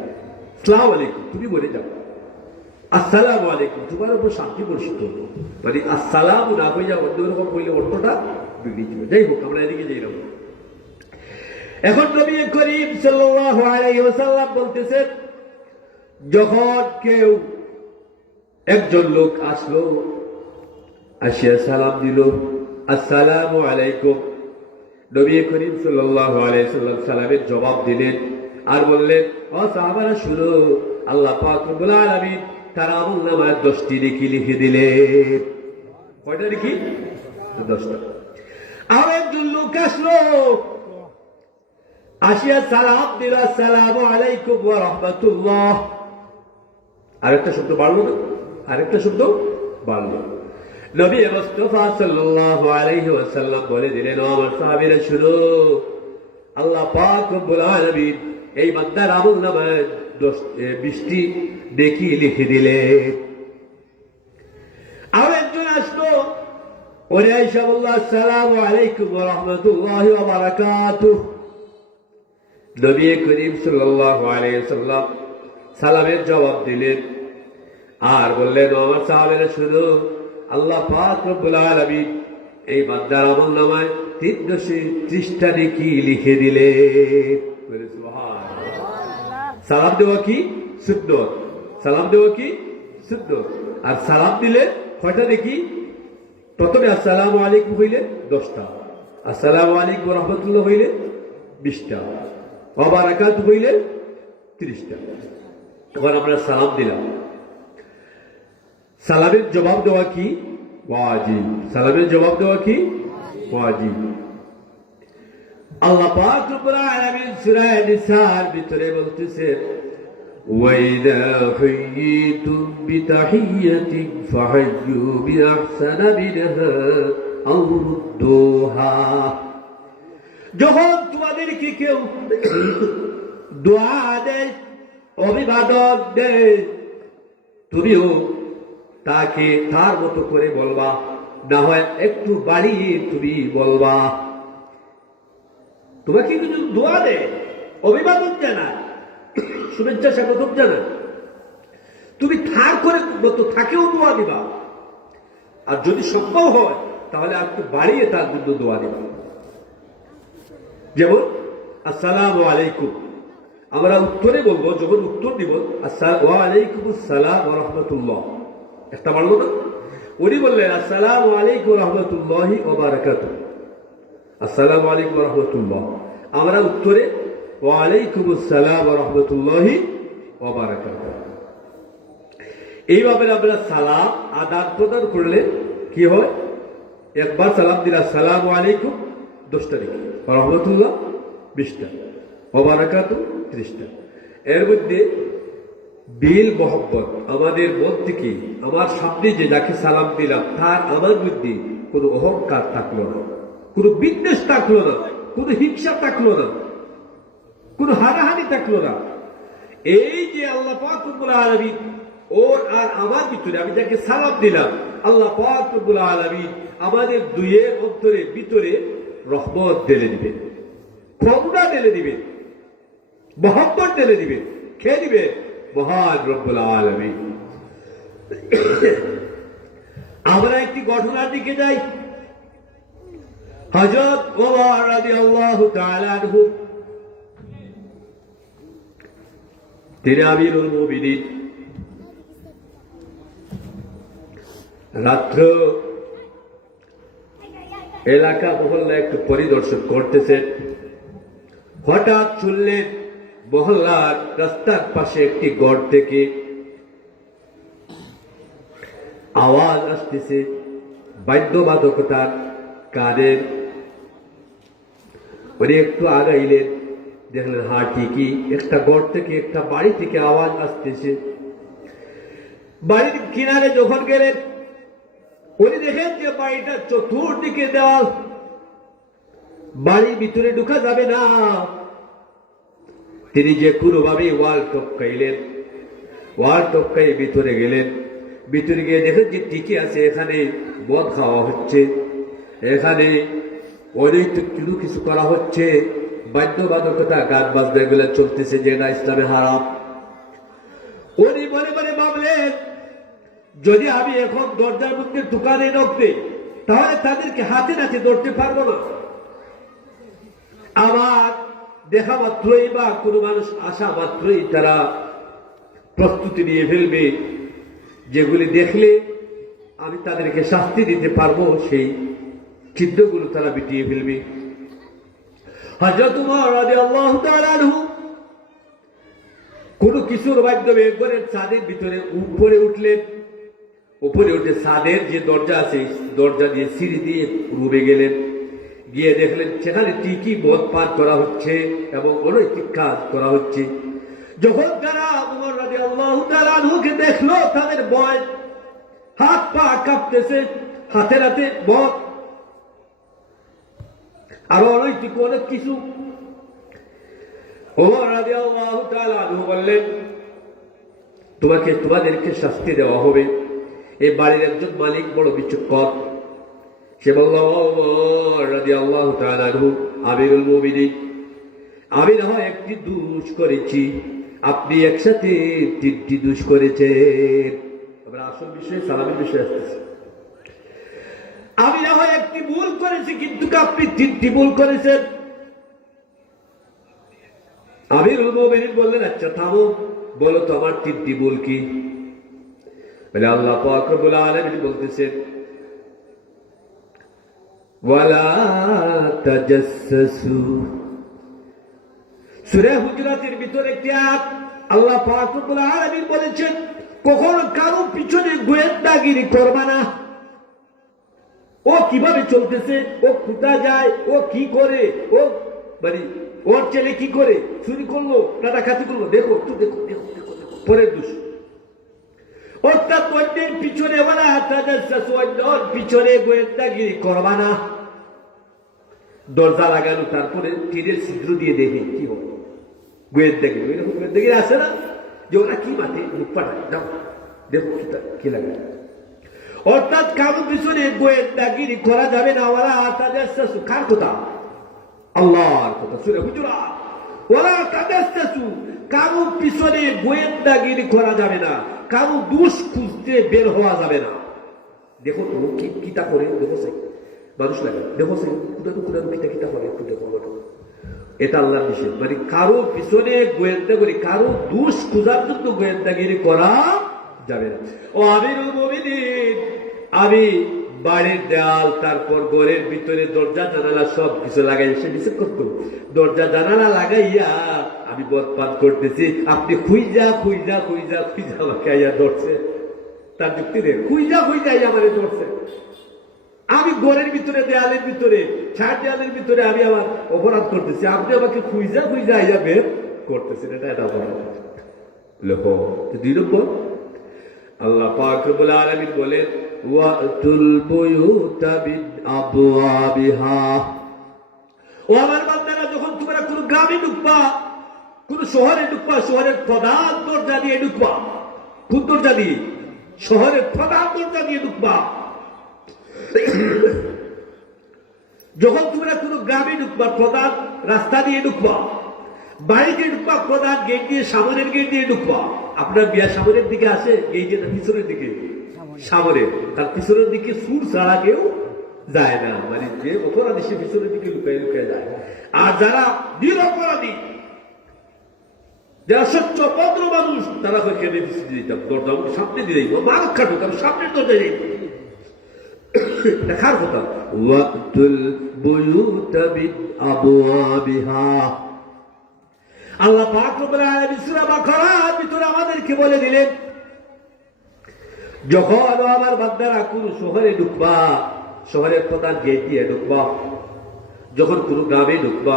আসসালাম আলাইকুম তুমি বলে যাও, আসসালামু আলাইকুম তোমার উপর শান্তি বর্ষিত হতো, মানে আসসালাম না হয়ে যাও অন্যরকম বললে অর্থটা বিগড়ে যাবে। যাই হোক, আমরা এদিকে যাই না। এখন নবী করিম সাল্লাল্লাহু আলাইহি ওয়াসাল্লাম বলতেছেন, যখন কেউ একজন লোক আসলো, আসিয়া সালাম দিল, আসসালামু আলাইকুম, নবী করিম সাল্লাল্লাহু আলাইহি ওয়াসাল্লাম সালামের জবাব দিলেন আর বললেন, ও সাহাবারা শুনো, আল্লাহ পাক রব্বুল আলামিন তার আমলনামায় 10টি নেকি লিখে দিলেন। কয়টা নেকি? 10টা। আর একজন লোক আসলো, আসিয়া সালাম দিল, আসসালামু আলাইকুম ওয়া রাহমাতুল্লাহ, আরেকটা শব্দ বাড়লো না, আরেকটা শব্দ বাড়লো। নবী মুস্তাফা সাল্লাল্লাহু আলাইহি ওয়াসাল্লাম বলে দিলেন, ও আমার সাহাবীরা শুনো, আল্লাহ পাক রব্বুল আলামিন এই বান্দার আমলনামায় 20টি নেকি লিখে দিলেন। আর একজন আসলো, ওরে আয়েশা বলল, আসসালামু আলাইকুম ওয়া রাহমাতুল্লাহি ওয়া বারাকাতুহু। নবী করিম সাল্লাল্লাহু আলাইহি ওয়াসাল্লাম সালামের জবাব দিলেন আর বললেন, আমার সাহাবীরা শুনো, আল্লাহ পাক রব্বুল আলামিন এই বান্দার আমলনামায় 330টা নেকি লিখে দিলেন। সালাম দেওয়া কি সুন্নত, সালাম দেওয়া কি সুন্নত। আর সালাম দিলে কয়টা নেকি? প্রথমে আসসালামু আলাইকুম হইলে 10টা, আসসালামু আলাইকুম ওয়া রাহমাতুল্লাহ হইলে 20টা, ওয়া বারাকাতুহু হইলে 30টা। এবার আমরা সালাম দিলাম, সালামের জবাব দেওয়া কি ওয়াজিব, সালামের জবাব দেওয়া কি ওয়াজিব। আল্লাহ পাক রব্বুল আলামিন সূরা নিসার ভিতরে বলতেছেন, ওয়াইদা হুয়িতুম বিতাহিয়াতিন ফাহাইয়ু বিআহসানা মিনহা আও রুদ্দুহা, যখন তোমাদেরকে কেউ দোয়া দেয়, অভিবাদন দেয়, তুমিও তাকে তার মতো করে বলবা, না হয় একটু বাড়িয়ে তুমি বলবা। তোমাকে কিন্তু দোয়া দেয়, অভিবাদন জানায়, শুভেচ্ছা স্বাগতম জানায়, তুমি থার করে মতো থাকেও দোয়া দিবা, আর যদি সম্ভব হয় তাহলে আর একটু বাড়িয়ে তার জন্য দোয়া দিবা। যেমন আসসালামু আলাইকুম, আমরা উত্তরে বলবো, যখন উত্তর দিব ওয়া আলাইকুম আসসালাম ওয়া রাহমাতুল্লাহ, একটা বলবো না, উনি বললেন আসসালামু আলাইকুম ওয়া রাহমাতুল্লাহি ওয়া বারাকাতুহু, আসসালামু আলাইকুম ওয়া রাহমাতুল্লাহ, আমরা উত্তরে ওয়া আলাইকুম আসসালাম ওয়া রাহমাতুল্লাহি ওয়া বারাকাতুহু। এইভাবে আমরা সালাম আদান প্রদান করলে কি হয়, একবার সালাম দিলে আসসালামু আলাইকুম 10টা নেকি, ওয়া রাহমাতুল্লাহ 20টা, ওয়া বারাকাতুহু 30টা। এর মধ্যে দিল মহব্বত আমাদের মন থেকে, আমার সামনে যে যাকে সালাম দিলাম তার আমার মধ্যে কোনো অহংকার থাকলো না, কোনো বিদ্বেষ থাকলো না, কোনো হিংসা থাকলো না, কোনো হানাহানি থাকলো না। এই যে আল্লাহ পাক রব্বুল আলামিন ওর আর আমার ভিতরে, আমি যাকে সালাম দিলাম, আল্লাহ পাক রব্বুল আলামিন আমাদের দুইয়ের অন্তরের ভিতরে রহমত ঢেলে দিবেন, করুণা ঢেলে দিবেন, মহব্বত ঢেলে দিবেন, খেয়ে দিবেন মহান রব্বুল আলামিন। আমরা একটি ঘটনার দিকে যাই। হযরত ওমর রাদিয়াল্লাহু তাআলা আনহু তিনি আমিরুল মুমিনিন। রাত্র এলাকা মহল্লা একটু পরিদর্শন করতেছেন। হঠাৎ শুনলেন মহল্লার রাস্তার পাশে একটি গড় থেকে আওয়াজ আসতেছে, বাদ্যবাদকতার গানের। উনি একটু আগাইলেন, দেখলেন হ্যাঁ ঠিকই, একটা গড় থেকে একটা বাড়ি থেকে আওয়াজ আসতেছে। বাড়ির কিনারে যখন গেলেন উনি দেখেন যে বাড়িটা চতুর্দিকে দেওয়াল, বাড়ির ভিতরে ঢুকা যাবে না। তিনি যে কোনোভাবে ওয়াল টপকাইলেন, ওয়াল টপকাই ভিতরে গেলেন। ভিতরে গিয়ে দেখেন যে টিকে আছে, এখানে মদ খাওয়া হচ্ছে, এখানে অনেক কিছু করা হচ্ছে, বাদ্যবাদকতা গান বাজনা এগুলো চলতেছে, যেটা ইসলামে হারাম। উনি মনে মনে ভাবলেন যদি আমি এখন দরজার মধ্যে দোকানে ঢুকতে, তাহলে তাদেরকে হাতে নাতে ধরতে পারবো না। আমার দেখা মাত্রই বা কোনো মানুষ আসা মাত্রই তারা প্রস্তুতি নিয়ে ফেলবে, যেগুলি দেখলে আমি তাদেরকে শাস্তি দিতে পারবো, সেই চিহ্নগুলো তারা মিটিয়ে ফেলবে। হযরত ওমর রাদিয়াল্লাহু তাআলা আনহু কোন কিছুর মাধ্যমে ঘরের ছাদের ভিতরে উপরে উঠলেন। উপরে উঠে ছাদের যে দরজা আছে, দরজা দিয়ে সিঁড়ি দিয়ে রুমে গেলেন। গিয়ে দেখলেন সেখানে ঠিকই মদ পান করা হচ্ছে এবং অনৈতিক কাজ করা হচ্ছে। যখন তারা ওমর রাদিয়াল্লাহু তাআলা আনহুকে দেখলো, তাদের ভয়, হাত পা কাঁপতেছে, হাতে হাতে মদ, আরো অনৈতিক অনেক কিছু। ওমর রাদিয়াল্লাহু তাআলা আনহু বললেন, তোমাদেরকে শাস্তি দেওয়া হবে। এই বাড়ির একজন মালিক বড় বিচক্ষণ, সে বলল, ওমর রাদিয়াল্লাহু তাআলা আনহু, আমিরুল মুমিনিন, আমি না হয় একটি দোষ করেছি, আপনি একসাথে 3টি দোষ করেছেন। আমরা আসল বিষয়ে সালামের বিষয়ে আসতেছি। আমি না হয় একটি ভুল করেছি, কিন্তু আপনি 3টি ভুল করেছেন। আমিরুল মুমিনিন বললেন, আচ্ছা থামো, বলো তো আমার 3টি ভুল কি? বলে আল্লাহ পাক রব্বুল আলামিন বলতেছেন, ওয়ালা তাজাসসু। সূরা হুজুরাতের ভিতরে একটি আয়াত আল্লাহ পাক রব্বুল আলামিন বলেছেন, কখনো কারো পিছনে গোয়েন্দাগিরি করবা না। ও কিভাবে চলতেছে, ও কোথায় যায়, ও কি করে, ও মানে ওর ছেলে কি করে, চুরি করলো না ডাকাতি করলো, দেখো একটু দেখো দেখো দেখো পরের দোষ। অর্থাৎ অন্যের পিছনে অন্যের পিছনে গোয়েন্দাগিরি করবা না। দরজা লাগানো, তারপরে তীরের ছিদ্র দিয়ে দেখে কি হবে গোয়েন্দাগিরি। ওইরকম গোয়েন্দাগিরি আছে না, যে ওরা কি মাঠে মুখ পাঠায়, যাও দেখো কি লাগে। অর্থাৎ কারো পিছনে গোয়েন্দাগিরি করা যাবে না। ওরা তাজাসসু, কার কথা? আল্লাহর কথা। সূরা হুজুরাত, ওরা তাজাসসু, কারো পিছনে গোয়েন্দাগিরি করা যাবে না, কারো দোষ খুঁজতে বের হওয়া যাবে না। দেখো তো কিতা করে, দেখো সে মানুষ লাগে, দেখো সে কিতা করে, একটু দেখো। এটা আল্লাহর নিষেধ। মানে কারো পিছনে গোয়েন্দাগিরি, কারো দোষ খোঁজার জন্য গোয়েন্দাগিরি করা যাবে না। ও আমিরুল মুমিনিন, আমি বাড়ির দেয়াল, তারপর ঘরের ভিতরে দরজা জানালা সব কিছু লাগাই, সে নিষেধ করতো, দরজা জানালা লাগাইয়া আমি বদপান করতেছি, আপনি খুইজা খুইজা খুইজা খুইজা আমাকে আইয়া ধরছে। তার যুক্তি নেই, খুইজা খুইজা আইয়া আমাকে ধরছে। আমি ঘরের ভিতরে, দেয়ালের ভিতরে, ছাড় দেয়ালের ভিতরে আমি আমার অপরাধ করতেছি, আপনি আমাকে খুইজা খুইজা আইয়া বের করতেছেন, এটা অপরাধ। লেখো 2 নম্বর, আল্লাহ পাক রব্বুল আলামিন বলেন, ওয়াতুল বুয়ুতা বিন আবওয়াবিহা। ও আমার বান্দারা, যখন তোমরা কোন গ্রামে ঢুকবা, কোন শহরে ঢুকবা, শহরের প্রধান দরজা দিয়ে ঢুকবা। কোন দরজা দিয়ে? শহরের প্রধান দরজা দিয়ে ঢুকবা। যখন তোমরা কোন গ্রামে ঢুকবা, প্রধান রাস্তা দিয়ে ঢুকবা। বাড়িতে ঢুকবা, প্রধান গেট দিয়ে, সামনের গেট দিয়ে ঢুকবা। আপনার বিয়া সামনের দিকে আসে, গেটের পিছনের দিকে, সামনে, তার পিছনের দিকে সুর ছাড়া কেউ যায় না, মানে যে অপরাধী সে পিছনের দিকে লুকায় লুকায় যায়। আর যারা নিরপরাধী, যারা স্বচ্ছ ভদ্র মানুষ, তারা কেঁদে পিছিয়ে দিতাম, দরজা সামনে দিয়ে দিই, মার খাটুক, আমি সামনের দরজায় যাই। দেখার কথা ওয়াক্তুল বুয়ুতা বিল আবওয়াবিহা। আল্লাহ পাক রব্বুল আলামিন সূরা বাকারার ভিতরে আমাদেরকে বলে দিলেন, যখন আমার বান্দারা কোন শহরে ঢুকবা, শহরের প্রধান গেট দিয়ে ঢুকবা, যখন কোন গ্রামে ঢুকবা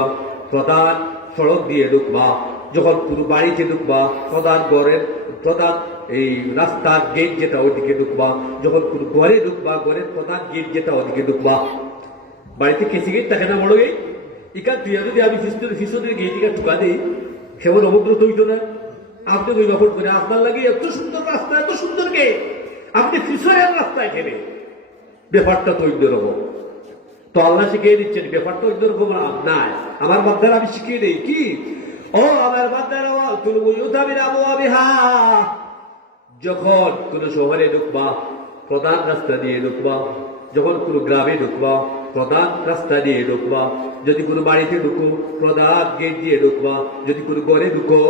প্রধান সড়ক দিয়ে ঢুকবা, যখন কোন বাড়িতে ঢুকবা প্রধান এই রাস্তার গেট যেটা ওদিকে ঢুকবা, যখন কোন ঘরে ঢুকবা ঘরের প্রধান গেট যেটা ওদিকে ঢুকবা। বাড়িতে কেসি গেট থাকে না, বড় গেট, ইকা তুই যদি আমি ফিসনের গেট ইকা ঢুকা দিই, সেমন অবগ্রত হইতো না। আপনি ওই রকম করে আপনার লাগে এত সুন্দর রাস্তা, এত সুন্দর গেট, আপনি ফিসনের রাস্তায় খেলে, ব্যাপারটা তো অন্যরকম। তো আল্লাহ শিখিয়ে দিচ্ছেন ব্যাপারটা অন্যরকম নাই। আমার বান্দারা আমি শিখিয়ে দেই কি, ও আমার বান্দারা যখন কোন শহরে ঢুকবা প্রধান রাস্তা দিয়ে ঢুকবা, যখন কোন গ্রামে ঢুকবা প্রধান রাস্তা দিয়ে ঢুকবা, যদি কোনো বাড়িতে ঢুকো প্রধান গেট দিয়ে ঢুকবা, যদি কোনো ঘরে ঢুকো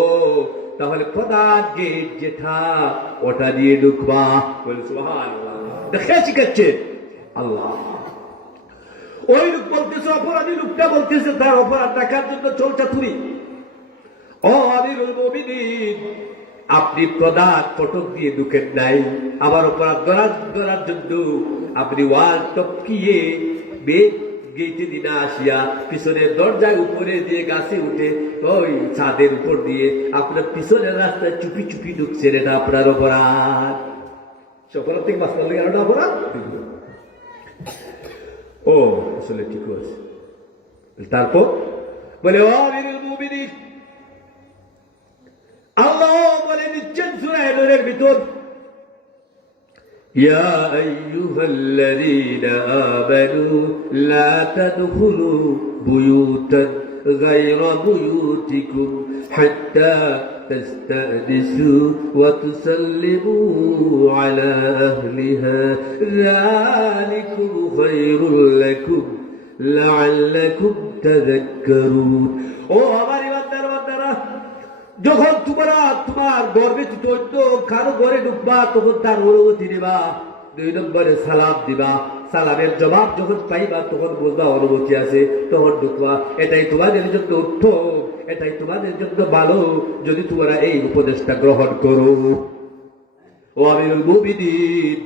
তাহলে প্রধান গেট যেটা ওটা দিয়ে ঢুকবা। বলে সুবহানাল্লাহ, দেখে শিখাচ্ছে আল্লাহ। ওই লোক বলতেছে, অপরাধী লোকটা বলতেছে তার অপরাধ দেখার জন্য চলছে তুই। ও আমিরুল মুমিনিন, আপনি প্রধান ফটক দিয়ে ঢুকেন নাই, আমার অপরাধ ধরার জন্য আপনি ওয়াল টপকিয়ে গেটে দিনা আসিয়া পিছনের দরজায় উপরে দিয়ে গাছে উঠে ওই ছাদের উপর দিয়ে আপনার পিছনের রাস্তায় চুপি চুপি ঢুকছেন, এটা আপনার অপরাধ। অপরাধ থেকে বাঁচতে লাগে আরো অপরাধ। ও আসলে ঠিক আছে। তারপর বলে ও আমিরুল মুমিনিন, আল্লাহ বলে দিচ্ছেন সূরা নূরের ভিতর, ইয়া আইয়ুহাল্লাযীনা আমানু লা তাদখুলু বুয়ুতান গায়রা বুয়ুতিকুম হাত্তা তাস্তানিসু ওয়া তুসাল্লিমু আলা আহলিহা যালিকুম খায়রুল লাকুম লাআল্লাকুম তাযাক্কারুন। ও আমার ইমানদার বান্দারা, যখন তোমরা তোমার গর্বে অন্য কারো ঘরে ঢুকবা তখন তার অনুমতি নেবা, 2 নম্বরে সালাম দিবা, সালামের জবাব যখন পাইবা তখন বুঝবা অনুমতি আছে, তখন ঢুকবা। এটাই তোমাদের জন্য উত্তম, এটাই তোমাদের জন্য ভালো যদি তোমরা এই উপদেশটা গ্রহণ করো। ও আমিরুল মুমিনিন,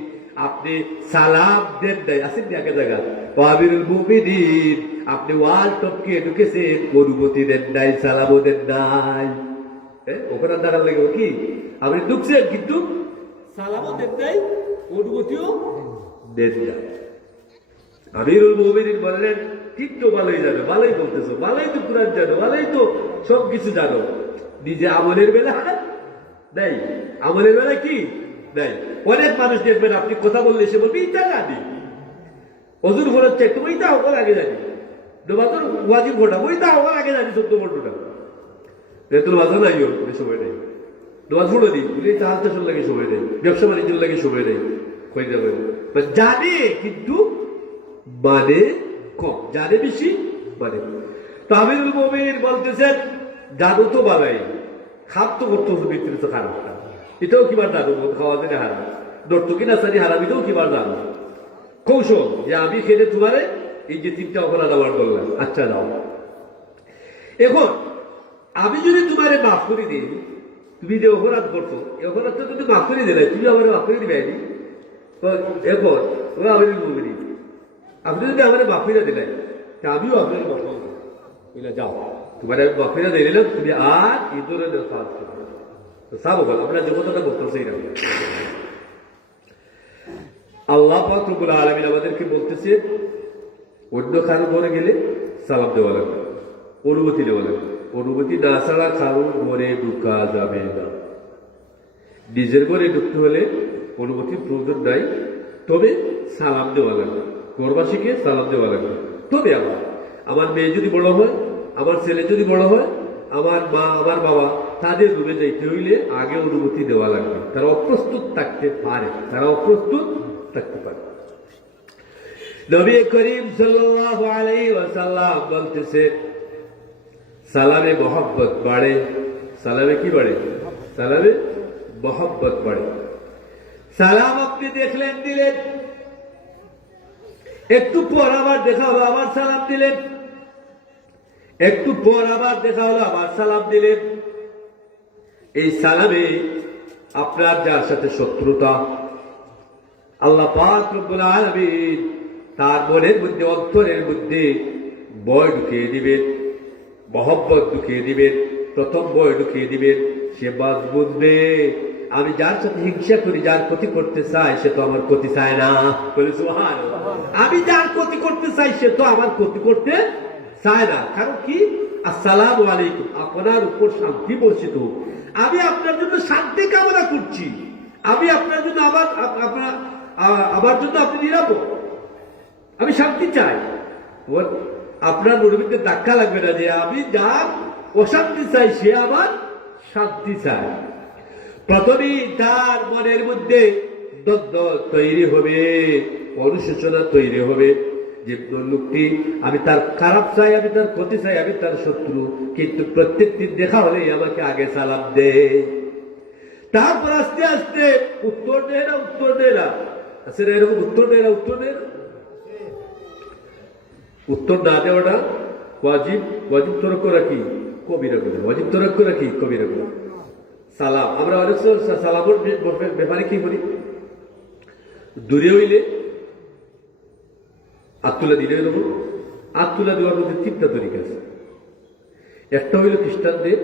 আপনি সালাম দেন নাই, আসেন আগে জায়গা। ও আমিরুল মুমিনিন, আপনি ওয়াল টপকে ঢুকেছেন, অনুমতি দেন নাই, সালামও দেন নাই। ওখানে দাঁড়ার লাগে কি আপনি ঢুকছেন কিন্তু সালামও দেন নাই, অনুমতিও দেন নাই। আমিরুল মুমিনিন বললেন, ঠিক তো ভালোই জানো, ভালোই বলতেছো, ভালোই তো কুরআন জানো, ভালোই তো সবকিছু জানো, নিজে আমলের বেলা নাই, আমলের বেলা কি নাই। অনেক মানুষ দেখবেন আপনি কথা বললে সে বলবে ইটা জানি, অজুর ফরজ চাই তুমি ইটা হওয়ার আগে জানি, নমাজের ওয়াজিব ঘটা ওইটা হওয়ার আগে জানি, 14 ঘন্টা তোর মাঝে নাই, সময় নেই, নামাজ পড়ে দিই চাল চাষের লাগে সময় নেই, ব্যবসা বাণিজ্যের লাগে সময় নেই, হয়ে যাবে জানে কিন্তু মানে কম, জানে বেশি মানে। তো আমিরুল মুমিনিন বলতেছেন, জানো তো বালাই, খাপ তো করতে ভিতরে তো খারাপ, এটাও কিবার জানো, খাওয়া জানে হারাম, নর্তকি নাচারি হারাম, এটাও কিবার জানো কৌশল, যে আমি খেলে তোমারে এই যে 3টা অপরাধ আমার করলাম, আচ্ছা দাও। এখন আমি যদি তোমারে মাফ করে দিই, তুমি যে অপরাধ করছো এই অপরাধটা যদি মাফ করে দিলে, তুমি আমার মাফ করে দিবে। এখন আমিরুল মুমিনিন, আপনি যদি আমার মাফ করে দিলেন, আমিও আপনার মাফ করবো, যাও তোমার আমি মাফ করে দিয়ে দিলাম, তুমি আর এই ধরনের কাজ করবে সাবো বল। আমরা যে কথাটা বলতেছি না, আল্লাহ পাক রব্বুল আলামিন আমাদেরকে বলতেছে, অন্য কারো ঘরে গেলে সালাম দেওয়া লাগবে, অনুমতি দেওয়া লাগবে, অনুমতি না ছাড়া কারো ঘরে ঢুকা যাবে না। নিজের ঘরে ঢুকতে হলে অনুমতির প্রয়োজন নাই, তবে সালাম দেওয়া লাগবে, ঘরবাসীকে সালাম দেওয়া লাগবে। তবে আমার মেয়ে যদি বড় হয়, আমার ছেলে যদি বড় হয়, আমার মা আমার বাবা, তাদের রুমে যাইতে হইলে আগে অনুমতি দেওয়া লাগবে। তারা অপ্রস্তুত থাকতে পারে, তারা অপ্রস্তুত থাকতে পারে। নবী করিম সাল্লাল্লাহু আলাইহি ওয়াসাল্লাম বলতেছে সালামে মোহাব্বত বাড়ে। সালামে কি বাড়ে? সালামে মোহাব্বত বাড়ে। সালাম আপনি দেখলেন, দিলেন, একটু পর আবার দেখা হলো, আবার সালাম দিলেন, একটু পর আবার দেখা হলো, আবার সালাম দিলেন। এই সালামে আপনার যার সাথে শত্রুতা, আল্লাহ পাক রব্বুল আলামিন তার মনের মধ্যে, অন্তরের মধ্যে ভয় ঢুকিয়ে দিবেন, মহব্বত ঢুকিয়ে দিবেন, প্রথম ভয় ঢুকিয়ে দিবেন। সে বাস বুঝবে আমি যার সাথে হিংসা করি, যার ক্ষতি করতে চাই, সে তো আমার ক্ষতি চায় না। বলে সুবহানাল্লাহ। আমি যার ক্ষতি করতে চাই, সে তো আমার ক্ষতি করতে চায় না। কারণ কি? আসসালামু আলাইকুম, আপনার উপর শান্তি বর্ষিত হোক। আমি আপনার জন্য শান্তি কামনা করছি, আমি আপনার জন্য আমার জন্য আপনি নিরাপদ, আমি শান্তি চাই। আপনার মনের মধ্যে ধাক্কা লাগবে না যে আমি যার অশান্তি চাই, সে আবার শান্তি চায়। প্রথমেই তার মনের মধ্যে দ্বন্দ্ব তৈরি হবে, অনুশোচনা তৈরি হবে যে লোকটি, আমি তার খারাপ চাই, আমি তার ক্ষতি চাই, আমি তার শত্রু, কিন্তু প্রত্যেক দিন দেখা হলেই আমাকে আগে সালাম দে। তারপর আস্তে আস্তে উত্তর দেয় না, উত্তর দেয় না, আসলে এরকম উত্তর দেয় না, উত্তর দেয় না। উত্তর না দেওয়াটা ওয়াজিব। ওয়াজিব তরক করা কি? কবিরা গুনাহ। ওয়াজিব তরক করা কি? কবিরা গুনাহ। সালাম, আমরা অনেক সালামের ব্যাপারে কি করি? দূরে হইলে আত্তুলা দিলে এরকম, আত্তুলা দেওয়ার মধ্যে তিনটা তরিকা আছে। একটা হইল খ্রিস্টানদের,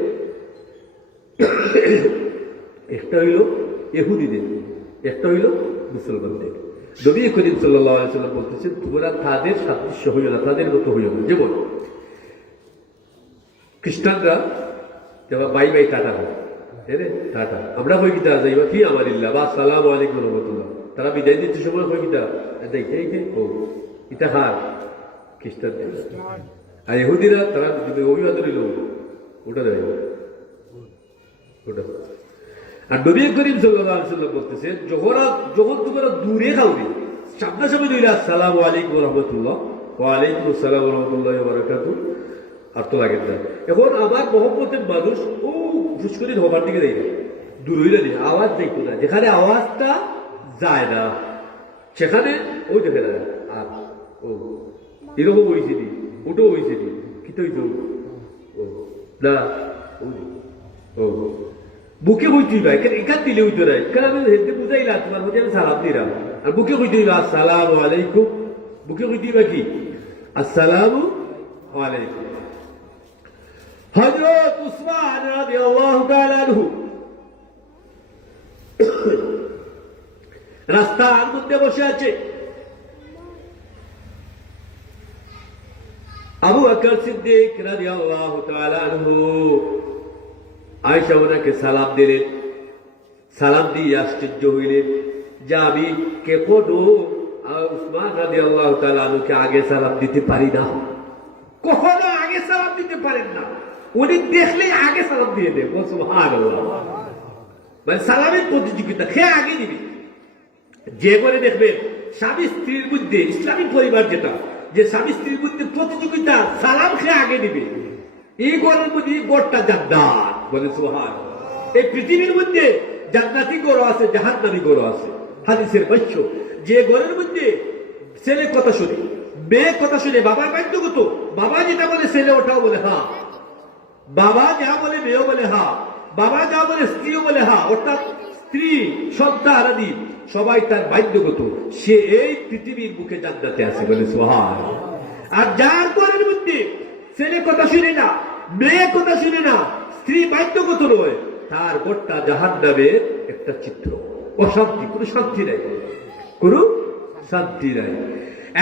একটা হইল ইহুদিদের, একটা হইল মুসলমানদের। নবী করিম সাল্লাল্লাহু আলাইহি ওয়াসাল্লাম বলতেছেন, তোমরা তাদের সাদৃশ্য হইও না, তাদের মতো হইও না। যেমন খ্রিস্টানরা যেমন বাই বাই টাটা হয়, টাটা, আমরা হই কিতা যাইবা কি আমারিল্লাহ বা আসসালামু আলাইকুম ওয়া রাহমাতুল্লাহ, তারা বিদায় দিতে সময় হই কিতা দেখে ও ইটা হার খ্রিস্টানদের। আর ইহুদিরা তারা যদি অভিবাদন হইল ওটা দেয় ওটা। আর নবী করিম সাল্লাল্লাহু আলাইহি ওয়াসাল্লাম বলতেছে, যখন তোমরা দূরে খাওনি, সামনাসামনি দিলে আসসালামু আলাইকুম ওয়া রাহমাতুল্লাহ, ওয়া আলাইকুম আসসালাম ওয়া রাহমাতুল্লাহি ওয়া বারাকাতুহু, আর তো লাগে না। এখন আমার মহব্বতের মানুষ ও ফুসকুরির হবার দিকে দেয় না, দূর হইলে নেই, আওয়াজ দেখতো না, যেখানে আওয়াজটা যায় না সেখানে ওই দেখে না। আর ও এরকম হয়েছে নি, ওটাও হয়েছে নি, কিন্তু হইতো না, ও বুকে হইতেই ভাই, এখান দিলে হইতো না, কারণ আমি হেঁটে বুঝাইলাম তোমার মধ্যে আমি সালাম দিলাম, আর বুকে হইতেই বা আসসালামু আলাইকুম, বুকে হইতেই বা কি আসসালামু আলাইকুম। হযরত উসমান রাদিয়াল্লাহু তাআলা আনহু রাস্তার মধ্যে বসে আছে, আবু বকর সিদ্দিক রাদিয়াল্লাহু তাআলা আনহু আয়েশা ওনাকে সালাম দিলেন। সালাম দিয়ে আশ্চর্য হইলেন যে আমি কে কোনো উসমান রাদিয়াল্লাহু তাআলা আনহুকে আগে সালাম দিতে পারি না, কখনো আগে সালাম দিতে পারেন না, উনি দেখলেই আগে সালাম দিয়ে দেব। সুবহানাল্লাহ। মানে সালামের প্রতিযোগিতা, খেয়ে আগে দিবি। যে করে দেখবেন স্বামী স্ত্রীর মধ্যে, ইসলামিক পরিবার যেটা, যে স্বামী স্ত্রীর মধ্যে প্রতিযোগিতা, সালাম খেয়ে আগে দিবে, এই গড়ের মধ্যে গড়টা জান্নাত। বলে সুবহানাল্লাহ। এই পৃথিবীর মধ্যে জান্নাতি গড় আছে, জাহান্নামী গড় আছে। হাদিসের বাক্য, যে গড়ের মধ্যে ছেলে কথা শুনে, মেয়ে কথা শুনে, বাবার বাধ্যগত, বাবা যেটা বলে ছেলে ওটাও বলে হ্যাঁ, বাবা যা বলে মেয়েও বলে হ্যাঁ, বাবা যা বলে স্ত্রীও বলে হ্যাঁ, অর্থাৎ স্ত্রী সন্তান আদি সবাই তার বাধ্যগত, সে এই পৃথিবীর বুকে জান্নাতে আছে। বলে সুবহানাল্লাহ। আর যার ঘরের মধ্যে ছেলে কথা শুনে না, মেয়ে কথা শুনে না, স্ত্রী বাধ্যগত নয়, তার গোটা জাহান্নামের একটা চিত্র, অশান্তি, কোনো শান্তি নাই, কোনো শান্তি নাই।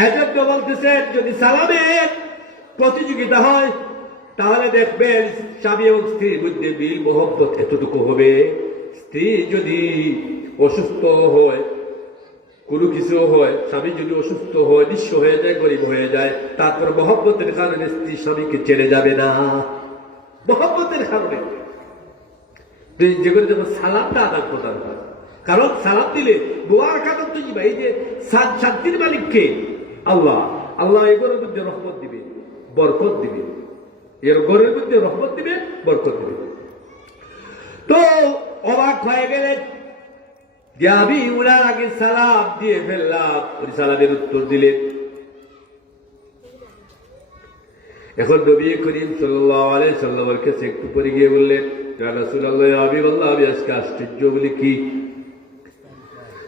এজন্য বলতেছেন, যদি সালামের প্রতিযোগিতা হয় তাহলে দেখবেন স্বামী এবং স্ত্রীর মধ্যে মিল মহব্বত এতটুকু হবে। স্ত্রী যদি অসুস্থ হয়, কোনো কিছু হয়, স্বামী যদি অসুস্থ হয়, নিঃস্ব হয়ে যায়, গরিব হয়ে যায়, তারপর মহব্বতের কারণে স্ত্রী স্বামীকে ছেড়ে যাবে না, মহব্বতের কারণে। যেগুলো যেমন সালামটা আদান প্রদান হয়, কারণ সালাম দিলে দোয়ার কারণ তো কি ভাই, যে শান্তির মালিককে, আল্লাহ আল্লাহ এই ঘরের মধ্যে রহমত দিবে, বরকত দিবে, এর ঘরের মধ্যে রহমত দিবে, বরকত দিবে। তো অবাক হয়ে গেলেন যে আমি উনার আগে সালাম দিয়ে ফেললাম, উনি সালামের উত্তর দিলেন। এখন নবী করিম সাল্লাল্লাহু আলাইহি সাল্লামের কাছে একটু পরে গিয়ে বললেন, ইয়া রাসূলুল্লাহ, আমি বললাম আমি আজকে আশ্চর্য। বলি কি?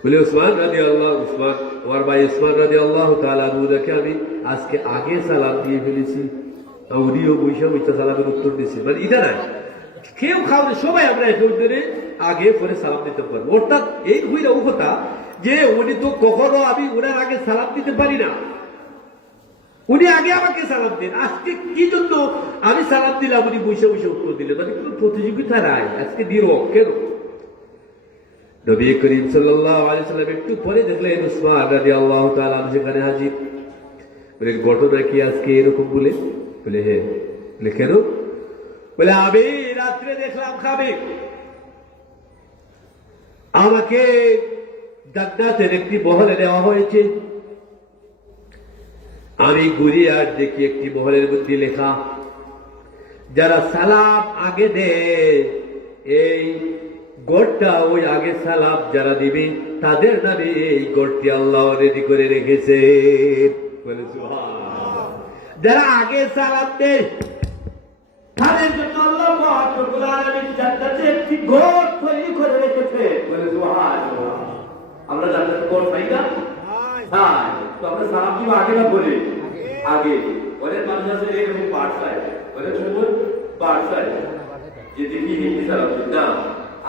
বলে উসমান রাদিয়াল্লাহু উসমান, আমার ভাই উসমান রাদিয়াল্লাহু তাআলা আনহুকে আমি আজকে আগে সালাম দিয়ে ফেলেছি, উনিও বৈশা বৈশা সালামের উত্তর দিয়েছে। মানে এটা নাই, কেউ খাওয়া সবাই আমরা এখন ধরে আগে পরে সালাম দিতে পারবো। অর্থাৎ এই হইল ও কথা যে উনি তো কখনো আমি ওনার আগে সালাম দিতে পারি না, উনি আগে আমাকে সালাম দিন। আজকে কি জন্য আমি সালাম দিলাম, উনি বসে বসে উত্তর দিলেন? মানে কোনো প্রতিযোগিতা নাই, আজকে দিল কেন? নবী করিম সাল্লাল্লাহু আলাইহি সাল্লাম একটু পরে দেখলেন উসমান রাদিয়াল্লাহু তাআলা সেখানে হাজির। বলে ঘটনা কি আজকে এরকম? বলে বলে হ্যাঁ। বলে কেন? বলে আমি রাত্রে দেখলাম খাবে আমাকে জান্নাতের একটি মহলে নেওয়া হয়েছে। আমি ঘুরি আর দেখি একটি মহলের মধ্যে লেখা, যারা সালাম আগে দেয় এই গড়টা, ওই আগে সালাম যারা দিবে তাদের নামে এই গড়টি আল্লাহ রেডি করে রেখেছে। বলে সুবহানাল্লাহ। যারা আগে সালাম দেয় তাদের জন্য আল্লাহ পাক রব্বুল আলামিন জান্নাতে একটি ঘর তৈরি করে রেখেছে। বলে সুবহানাল্লাহ। আমরা জান্নাতে ঘর পাই না? হ্যাঁ। তো আমরা সালাম দিব আগে না বলে? আগে। ওদের মানুষ আছে এরকম পাঠশায়, ওদের সময় পাঠশায় যে দেখি হিন্দি সালাম না,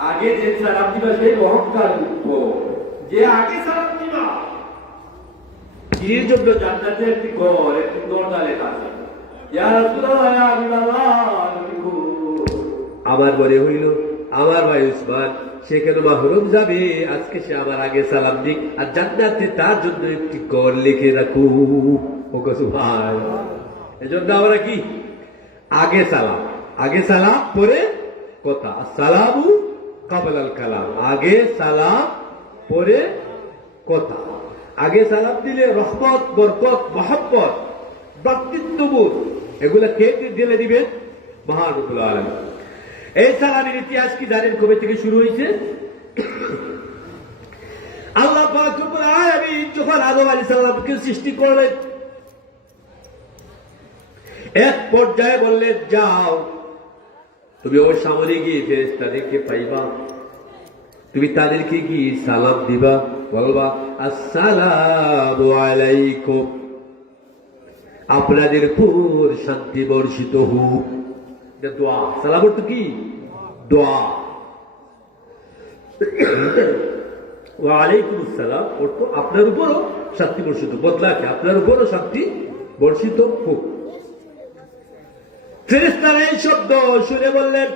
আগে যে সালাম দিবা সেই অহংকার মুক্ত, যে আগে সালাম দিবা এর জন্য জান্নাতে একটি ঘর, একটি দরজা লেখা আছে। ইয়া রাসূলুল্লাহ, ইয়া হাবিবাল্লাহ, আমার মনে হইল আমার ভাই উসমান সে কেন মাহরুম যাবে, আজকে সে আমার আগে সালাম দিক আর জান্নাতে তার জন্য একটি ঘর লিখে রাখুক। ভাই এজন্য আমরা কি আগে সালাম পরে কথা। সালামু কাবলাল কালাম, আগে সালাম পরে কথা। আগে সালাম দিলে রহমত, বরকত, মহব্বত, ভ্রাতৃত্ববোধ এগুলা কে ঢেলে দিবেন? মহান রব্বুল আলামিন। এই সালামের ইতিহাস কি জানেন কবে থেকে শুরু হয়েছে? আল্লাহ পাক রব্বুল আলামিন যখন আদম আলাইহিস সালামকে সৃষ্টি করলেন, এক পর্যায়ে বললেন যাও তুমি ওর সামনে গিয়ে ফেরেশতাদেরকে পাইবা, তুমি তাদেরকে কি সালাম দিবা, বলবা আসসালামু আলাইকুম, আপনাদের উপর শান্তি বর্ষিত হোক। দোয়া। সালাম অর্থ কি? দোয়া। ওয়ালাইকুম আসসালাম অর্থ আপনার উপরও শান্তি বর্ষিত, বদলাকে আপনার উপরও শান্তি বর্ষিত হোক। ফেরেশতারা এই শব্দ শুনে বললেন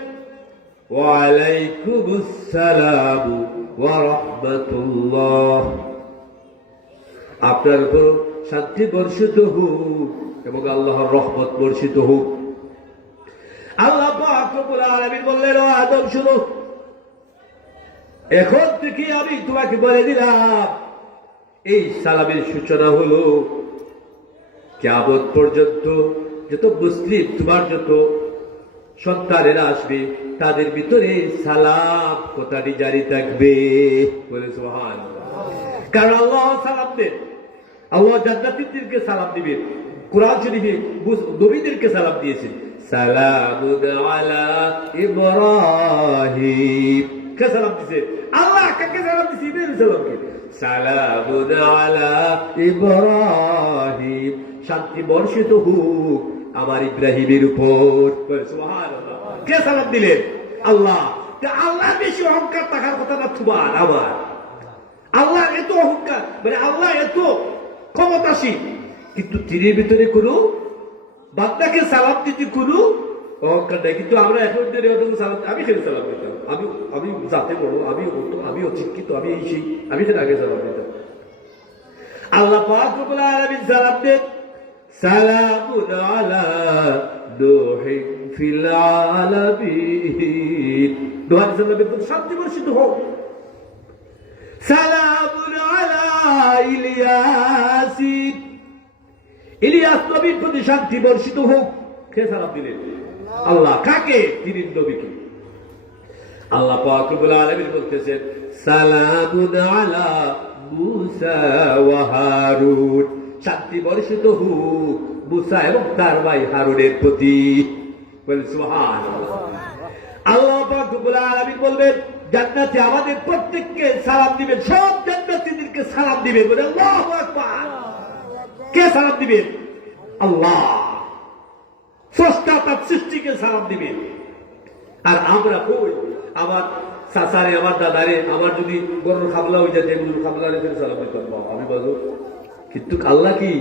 ওয়ালাইকুম আসসালাম ওয়া রাহমাতুল্লাহ, আপনার উপর শান্তি বর্ষিত হোক এবং আল্লাহর রহমত বর্ষিত হোক। আল্লাহ পাক রব্বুল আলামিন বললেন ও আদম শুনো, এখন থেকে আমি তোমাকে বলে দিলাম এই সালামের সূচনা হলো কিয়ামত পর্যন্ত যত মুসলিম তোমার যত সন্তানেরা আসবে তাদের ভিতরে সালাম কথাটি জারি থাকবে। বলে সুবহানাল্লাহ। কারণ আল্লাহ সালাম দেন, আল্লাহ জান্নাতীদেরকে সালাম দিবেন। কোরআন শরীফে নবীদেরকে সালাম দিয়েছেন, সালামুন আলা ইব্রাহিম। কে সালাম দিয়েছে? আল্লাহ। কাকে সালাম দিয়েছে? ইব্রাহিম সালামকে। সালামুন আলা ইব্রাহিম, শান্তি বর্ষিত হোক আমার ইব্রাহিমের উপর। সুবহানাল্লাহ। কে সালাম দিলেন? আল্লাহ। আল্লাহ বেশি অহংকার থাকার কথা না তোমার আমার? আল্লাহ এত অহংকার, মানে আল্লাহ এত ক্ষমতাশীল, কিন্তু তিনি ভিতরে কোনো বান্দাকে সালাম দিতে কোনো অহংকার নাই। কিন্তু আমরা এখন সালাম, আমি সেটা সালাম দিতাম, আমি যাতে বড়, আমি অশিক্ষিত, আমি এই সেই, আমি সেটা আগে সালাম দিতাম। আল্লাহ পাক রব্বুল আলামিন সালাম দেন, সালামুন আলা নূহিন ফিল আলামিন, নূহ আলাইহিস সালামের উপর শান্তি বর্ষিত হোক। সালামুন আলা ইলিয়াসিন, ইলিয়াস নবীর প্রতি শান্তি বর্ষিত হোক। কে সালাম দিলেন? আল্লাহ। কাকে? তিনি নবীকে। আল্লাহ পাক রব্বুল আলামিন বলতেছেন সালামুন আলা মুসা ওয়া হারুন, শান্তি বর্ষিত হোক মুসা এবং তার ভাই হারুনের প্রতি। বলেন সুবহানাল্লাহ। আল্লাহ পাক রব্বুল আলামিন বলবেন জান্নাতে আমাদের প্রত্যেককে সালাম দিবেন, সব জান্নাতীদেরকে সালাম দিবেন। বলে আল্লাহু আকবার। কে সালাম দিবেন? আল্লাহ। স্রষ্টা তার সৃষ্টিকে সালাম দিবেন। আর আমরা কই? আমার চাচারে, আমার দাদারে, আমার যদি গরুর খাবলা হয়ে যায়, গরুর খাবলা রেখে সালাম দিতাম, আমি বলবো। কিন্তু আল্লাহ কি?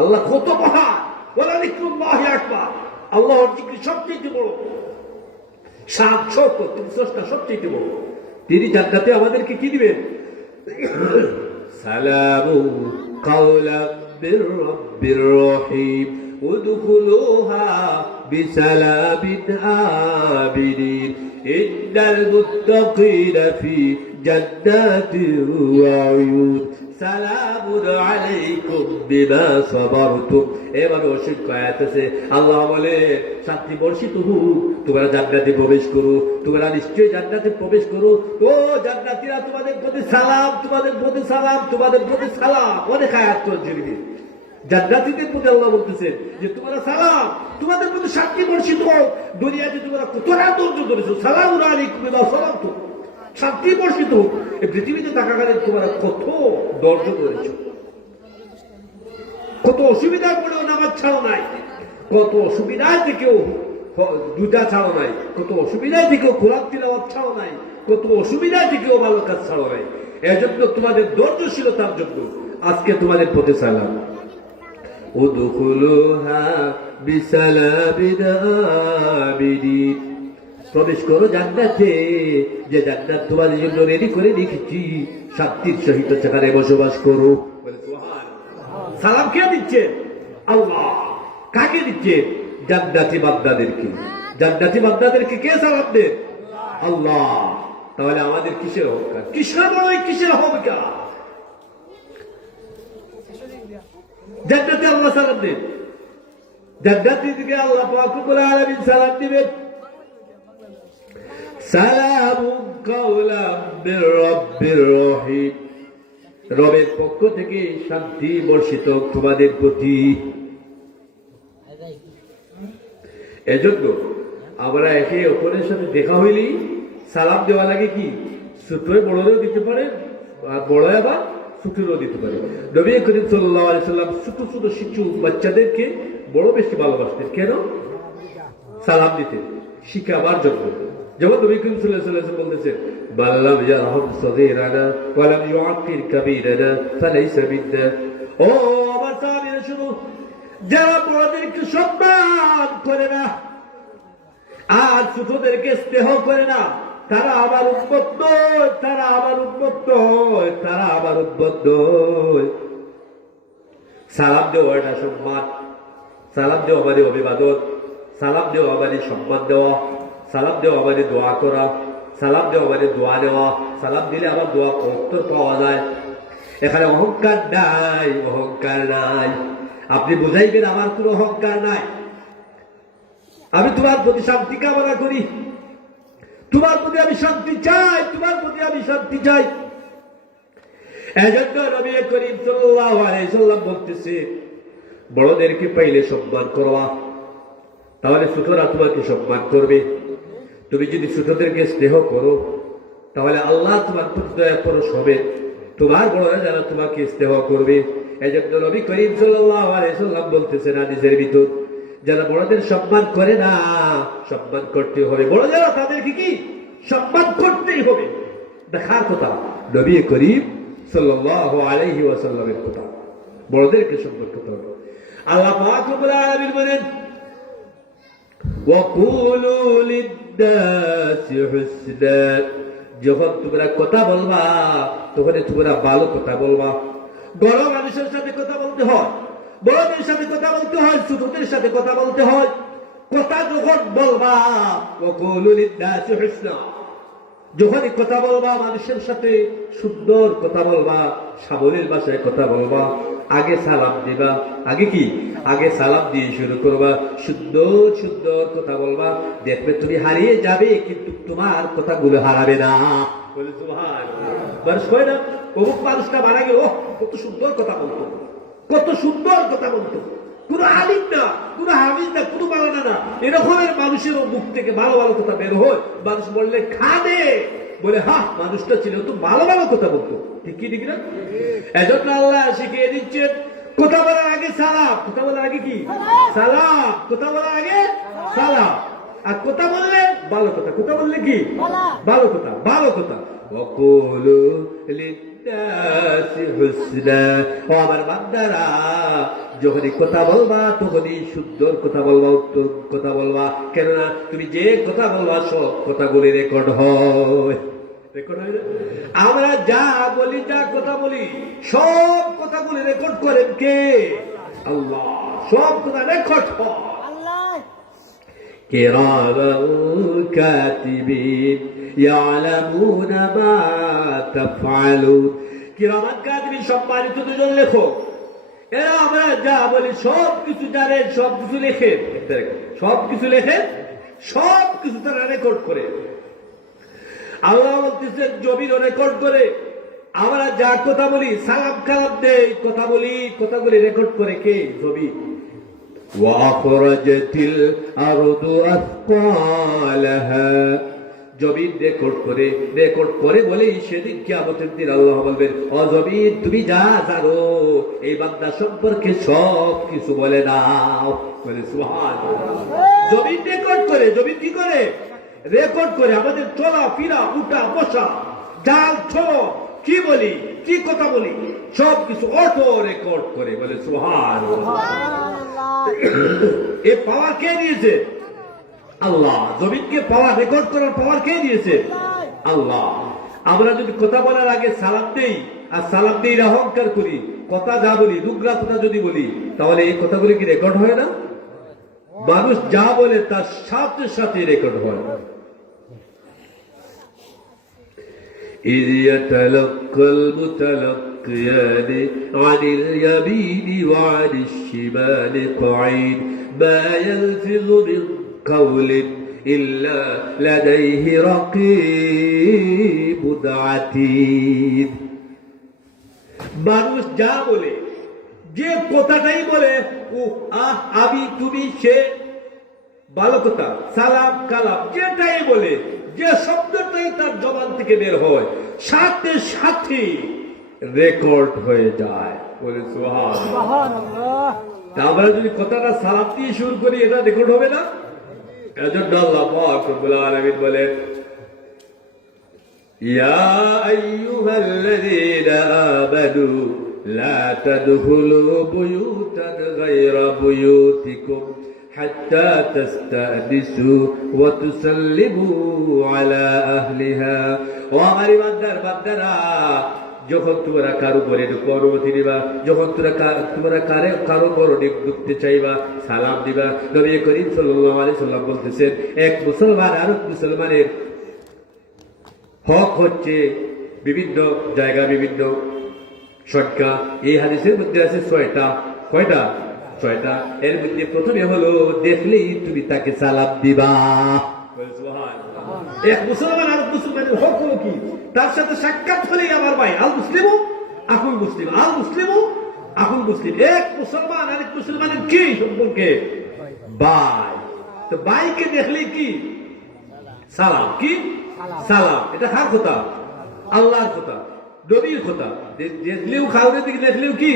আল্লাহ কত মহান! ওয়ালা যিকরুল্লাহি আকবার। আল্লাহর জিকির সবচেয়ে বড়। সাত ছোট, তিনি স্রষ্টা সবচেয়ে বড়। তিনি জান্নাতে আমাদেরকে কি দিবেন? সালামু কাওলাম মির রাব্বির রহিম উদখুলুহা বিসালামিন আমিনিন ইন্নাল মুত্তাকিনা ফি জান্নাতিন ওয়া উয়ুন সালামুন আলাইকুম বিমা সাবারতুম। এভাবে অসংখ্য আয়াত আছে। আল্লাহ বলে শান্তি বর্ষিত হোক, তোমরা জান্নাতে প্রবেশ করো, তোমরা নিশ্চয়ই জান্নাতে প্রবেশ করো। ও জান্নাতীরা, তোমাদের প্রতি সালাম, তোমাদের প্রতি সালাম, তোমাদের প্রতি সালাম। অনেক আয়াত জড়িয়ে জান্নাতীদের প্রতি আল্লাহ বলতেছেন যে তোমরা সালাম, তোমাদের প্রতি শান্তি বর্ষিত হোক। দুনিয়াতে তোমরা কতটা ধৈর্য ধরেছো, সালামুন আলাইকুম বিমা সাবারতুম, শান্তি বর্ষিত হোক। এই পৃথিবীতে থাকাকালীন তোমরা কত ধৈর্য ধরেছো, কত অসুবিধার পরেও নামাজ ছাড়ো নাই, কত অসুবিধায় থেকেও দুটা ছাড়ো নাই, কত অসুবিধায় থেকেও কোরআন তিলাওয়াত ছাড়ো নাই, কত অসুবিধায় থেকেও ভালো কাজ ছাড়ো নাই। এজন্য তোমাদের ধৈর্যশীলতার জন্য আজকে তোমাদের প্রতি সালাম। উদখুলুহা বিসালামিন আমিনিন, প্রবেশ করো জান্নাতে, যে জান্নাত তোমাদের জন্য রেডি করে রেখেছি, শান্তির সহিত সেখানে বসবাস করো। সালাম কে দিচ্ছে? আল্লাহ। কাকে দিচ্ছে? জান্নাতি বান্দাদেরকে। জান্নাতি বান্দাদেরকে কে সালাম দেন? আল্লাহ। তাহলে আমাদের কিসের অহংকার, কিসের বড়ই, কিসের অহংকার? জান্নাতে আল্লাহ সালাম দেন, জান্নাতীদেরকে আল্লাহ পাক রব্বুল আলামিন সালাম দিবেন। সালামুন কাওলাম মির রাব্বির রহিম, রবের পক্ষ থেকে শান্তি বর্ষিত তোমাদের প্রতি। এজন্য আমরা একে অপরের সাথে দেখা হইলেই সালাম দেওয়া লাগে। কি ছোট বড়দেরও দিতে পারে, আর বড় আবার ছোটরও দিতে পারে। নবী করিম সাল্লাল্লাহু আলাইহি সাল্লাম ছোট ছোট শিশু বাচ্চাদেরকে বড় বেশি ভালোবাসতেন। কেন? সালাম দিতে শিখাবার জন্য। যেমন নবী করিম সাল্লাল্লাহু আলাইহি ওয়াসাল্লাম বলতেছেন বাল্লাম ইয়ারহাম সগীরানা ওয়া লাম ইউআক্কির কাবীরানা ফালাইসা মিন্না। ও আমার সাহাবীরা শুনো, যারা বড়দেরকে সম্মান করে না আর ছোটদেরকে স্নেহ করে না, তারা আমার উম্মত নয়, তারা আমার উম্মত নয়, তারা আমার উম্মত নয়। সালাম দেওয়া এটা সম্মান, সালাম দেওয়া মানে অভিবাদন, সালাম দেওয়া মানে সম্মান দেওয়া, সালাম দেওয়া মানে দোয়া করা, সালাম দেওয়া মানে দোয়া নেওয়া। সালাম দিলে আবার দোয়া উত্তর পাওয়া যায়। এখানে অহংকার নাই, অহংকার নাই। আপনি বুঝাইবেন আমার কোনো অহংকার নাই, আমি তোমার প্রতি শান্তি কামনা করি, তোমার প্রতি আমি শান্তি চাই, তোমার প্রতি আমি শান্তি চাই। এজন্য নবী করিম সাল্লাল্লাহু আলাইহি সাল্লাম বলতেছে বড়দেরকে পাইলে সম্মান করবা, তাহলে ছোটরা তোমাকে সম্মান করবে। তুমি যদি ছোটদেরকে স্নেহ করো, তাহলে আল্লাহ তোমার প্রতি দয়া পরশ হবে, তোমার বড়রা যারা তোমাকে স্নেহ করবে। এজন্য নবী করিম সাল্লাল্লাহু আলাইহি সাল্লাম বলতেছেন হাদিসের ভিতর, যারা বড়দের সম্মান করে না, সম্মান করতে হবে। বড় যারা তাদেরকে কি সম্মান করতেই হবে। দেখার কথা নবী করিম সাল্লাল্লাহু আলাইহি ওয়াসাল্লামের কথা, বড়দেরকে সম্মান করতে হবে। আল্লাহ পাক রব্বুল আলামিন বলেন ওয়াকুলু লিন-নাসি হুসনা, যখন তোমরা কথা বলবা তখন তোমরা ভালো কথা বলবা। বড় মানুষের সাথে কথা বলতে হয়, বড়দের সাথে কথা বলতে হয়, ছোটদের সাথে কথা বলতে হয়। কথা যখন বলবা ওয়াকুলু লিন-নাসি হুসনা, যখনই কথা বলবা মানুষের সাথে সুন্দর কথা বলবা, সাবলীল ভাষায় কথা বলবা। আগে সালাম দিবা, আগে কি, আগে সালাম দিয়ে শুরু করবা, সুন্দর সুন্দর কথা বলবা, দেখবে তুমি হারিয়ে যাবে কিন্তু তোমার কথাগুলো হারাবে না। বলে সুবহানাল্লাহ। মানুষ কয় না অমুক মানুষটা মারা গেল, কত সুন্দর কথা বলতো, কত সুন্দর কথা বলতো, কোন আলিম না, কোন হাফিজ না, কোন মাওলানা না, এরকমের মানুষের মুখ থেকে ভালো ভালো কথা বের হয়। মানুষ বললে খাদে, বলে হ্যাঁ মানুষটা ছিল তো ভালো ভালো কথা বলতো, ঠিক কি ঠিক না? এজন্য আল্লাহ শিখিয়ে দিচ্ছেন কথা বলার আগে সালাম, কথা বলার আগে কি সালাম, কথা বলার আগে সালাম, আর কথা বললে ভালো কথা, কথা বললে কি ভালো কথা, ভালো কথা। ওয়াকুলু লিন্নাসি হুসনা, ও আমার বান্দারা যখনই কথা বলবা তখনই সুন্দর কথা বলবা, উত্তম কথা বলবা, কেননা তুমি যে কথা বলবা সব কথাগুলি রেকর্ড হয়, রেকর্ড হয় না? আমরা যা বলি, যা কথা বলি, সব কথাগুলি রেকর্ড করেন কে? আল্লাহ। সব কথা রেকর্ড হয়। কিরামান কাতিবিন ইয়ালামুনা মা তাফআলুন, কিরামান কাতিবিন সম্মানিত দুজন লেখক, এরা আমরা যা বলি সব কিছু জানে, সব কিছু লেখে, সব কিছু লেখে, সব কিছু তারা রেকর্ড করে। আল্লাহ বলতেছেন জমিনও রেকর্ড করে, আমরা যা কথা বলি, সালাম কালাম দেই, কথা বলি, কথাগুলি রেকর্ড করে কে? জমিন। ওয়াখরাজাতিল আরদু আসকালাহা, জমিন রেকর্ড করে, রেকর্ড করে বলেই সেদিন কিয়ামতের দিন আল্লাহ বলবেন, ও জমিন তুমি যা জানো এই বান্দা সম্পর্কে সব কিছু বলে দাও। বলে সুবহানাল্লাহ। জমিন রেকর্ড করে, জমিন কি করে? রেকর্ড করে আমাদের চলা ফিরা, উঠা বসা, জাল ছড়ো, কি বলি, কি কথা বলি, সব কিছু অটো রেকর্ড করে। বলে সুবহানাল্লাহ। এ পাওয়ার কে দিয়েছে? আল্লাহ। জমিনকে পাওয়ার, রেকর্ড করার পাওয়ার কে দিয়েছে? আল্লাহ। আমরা যদি কথা বলার আগে সালাম দেই, আর সালাম দিয়ে অহংকার করি, কথা যা বলি, দুগরা কথা যদি বলি, তাহলে এই কথাগুলি কি রেকর্ড হয় না? মানুষ যা বলে তার সাথে সাথে রেকর্ড হয়। إذ يتلقى المتلقيان عن اليمين وعن الشمال قعيد ما يلفظ من قول إلا لديه رقيب عتيد। মানুষ যা বলে, যে কথাটাই বলে, ও আহ আমি তুমি সে, ভালো কথা, সালাম কালাম, যেটাই বলে, যে শব্দটাই তার জবান থেকে বের হয়, সাথে সাথে রেকর্ড হয়ে যায়। বলে সুবহানাল্লাহ। আমরা যদি কথাটা সালাম দিয়ে শুরু করি, এটা রেকর্ড হবে না? এজন্য আল্লাহ পাক রব্বুল আলামিন বলেন, ইয়া আইয়ুহাল্লাযীনা আমানু লা তাদখুলু বুয়ুতান গায়রা বুয়ুতিকুম হাত্তা তাস্তানিসু ওয়া তুসাল্লিমু আলা আহলিহা। ও আমার ইমানদার বান্দারা, যখন তোমরা কারো ঘরে অনুমতি দিবা, যখন তোমরা কারো ঘরে ঢুকতে চাইবা, সালাম দিবা। নবী করিম সাল্লাল্লাহু আলাইহি সাল্লাম বলতেছেন, এক মুসলমান আর এক মুসলমানের হক হচ্ছে বিভিন্ন জায়গা, বিভিন্ন সংখ্যা। এই হাদিসের মধ্যে আছে 6টা। কয়টা? 6টা। এর মধ্যে প্রথমে হলো দেখলেই তুমি তাকে সালাম দিবা। এক মুসলমান আর মুসলমানের হক হলো কি? তার সাথে সাক্ষাৎ হলেই আমার ভাই, আল মুসলিমু আকুল মুসলিম, আল মুসলিমু আকুল মুসলিম। এক মুসলমান আর এক মুসলমানের কি সম্পর্কে? ভাই। তো ভাইকে দেখলেই কি? সালাম। কি সালাম? এটা কার কথা? আল্লাহর কথা, নবীর কথা। দেখলেও খাওয়ার দিকে দেখলেও কি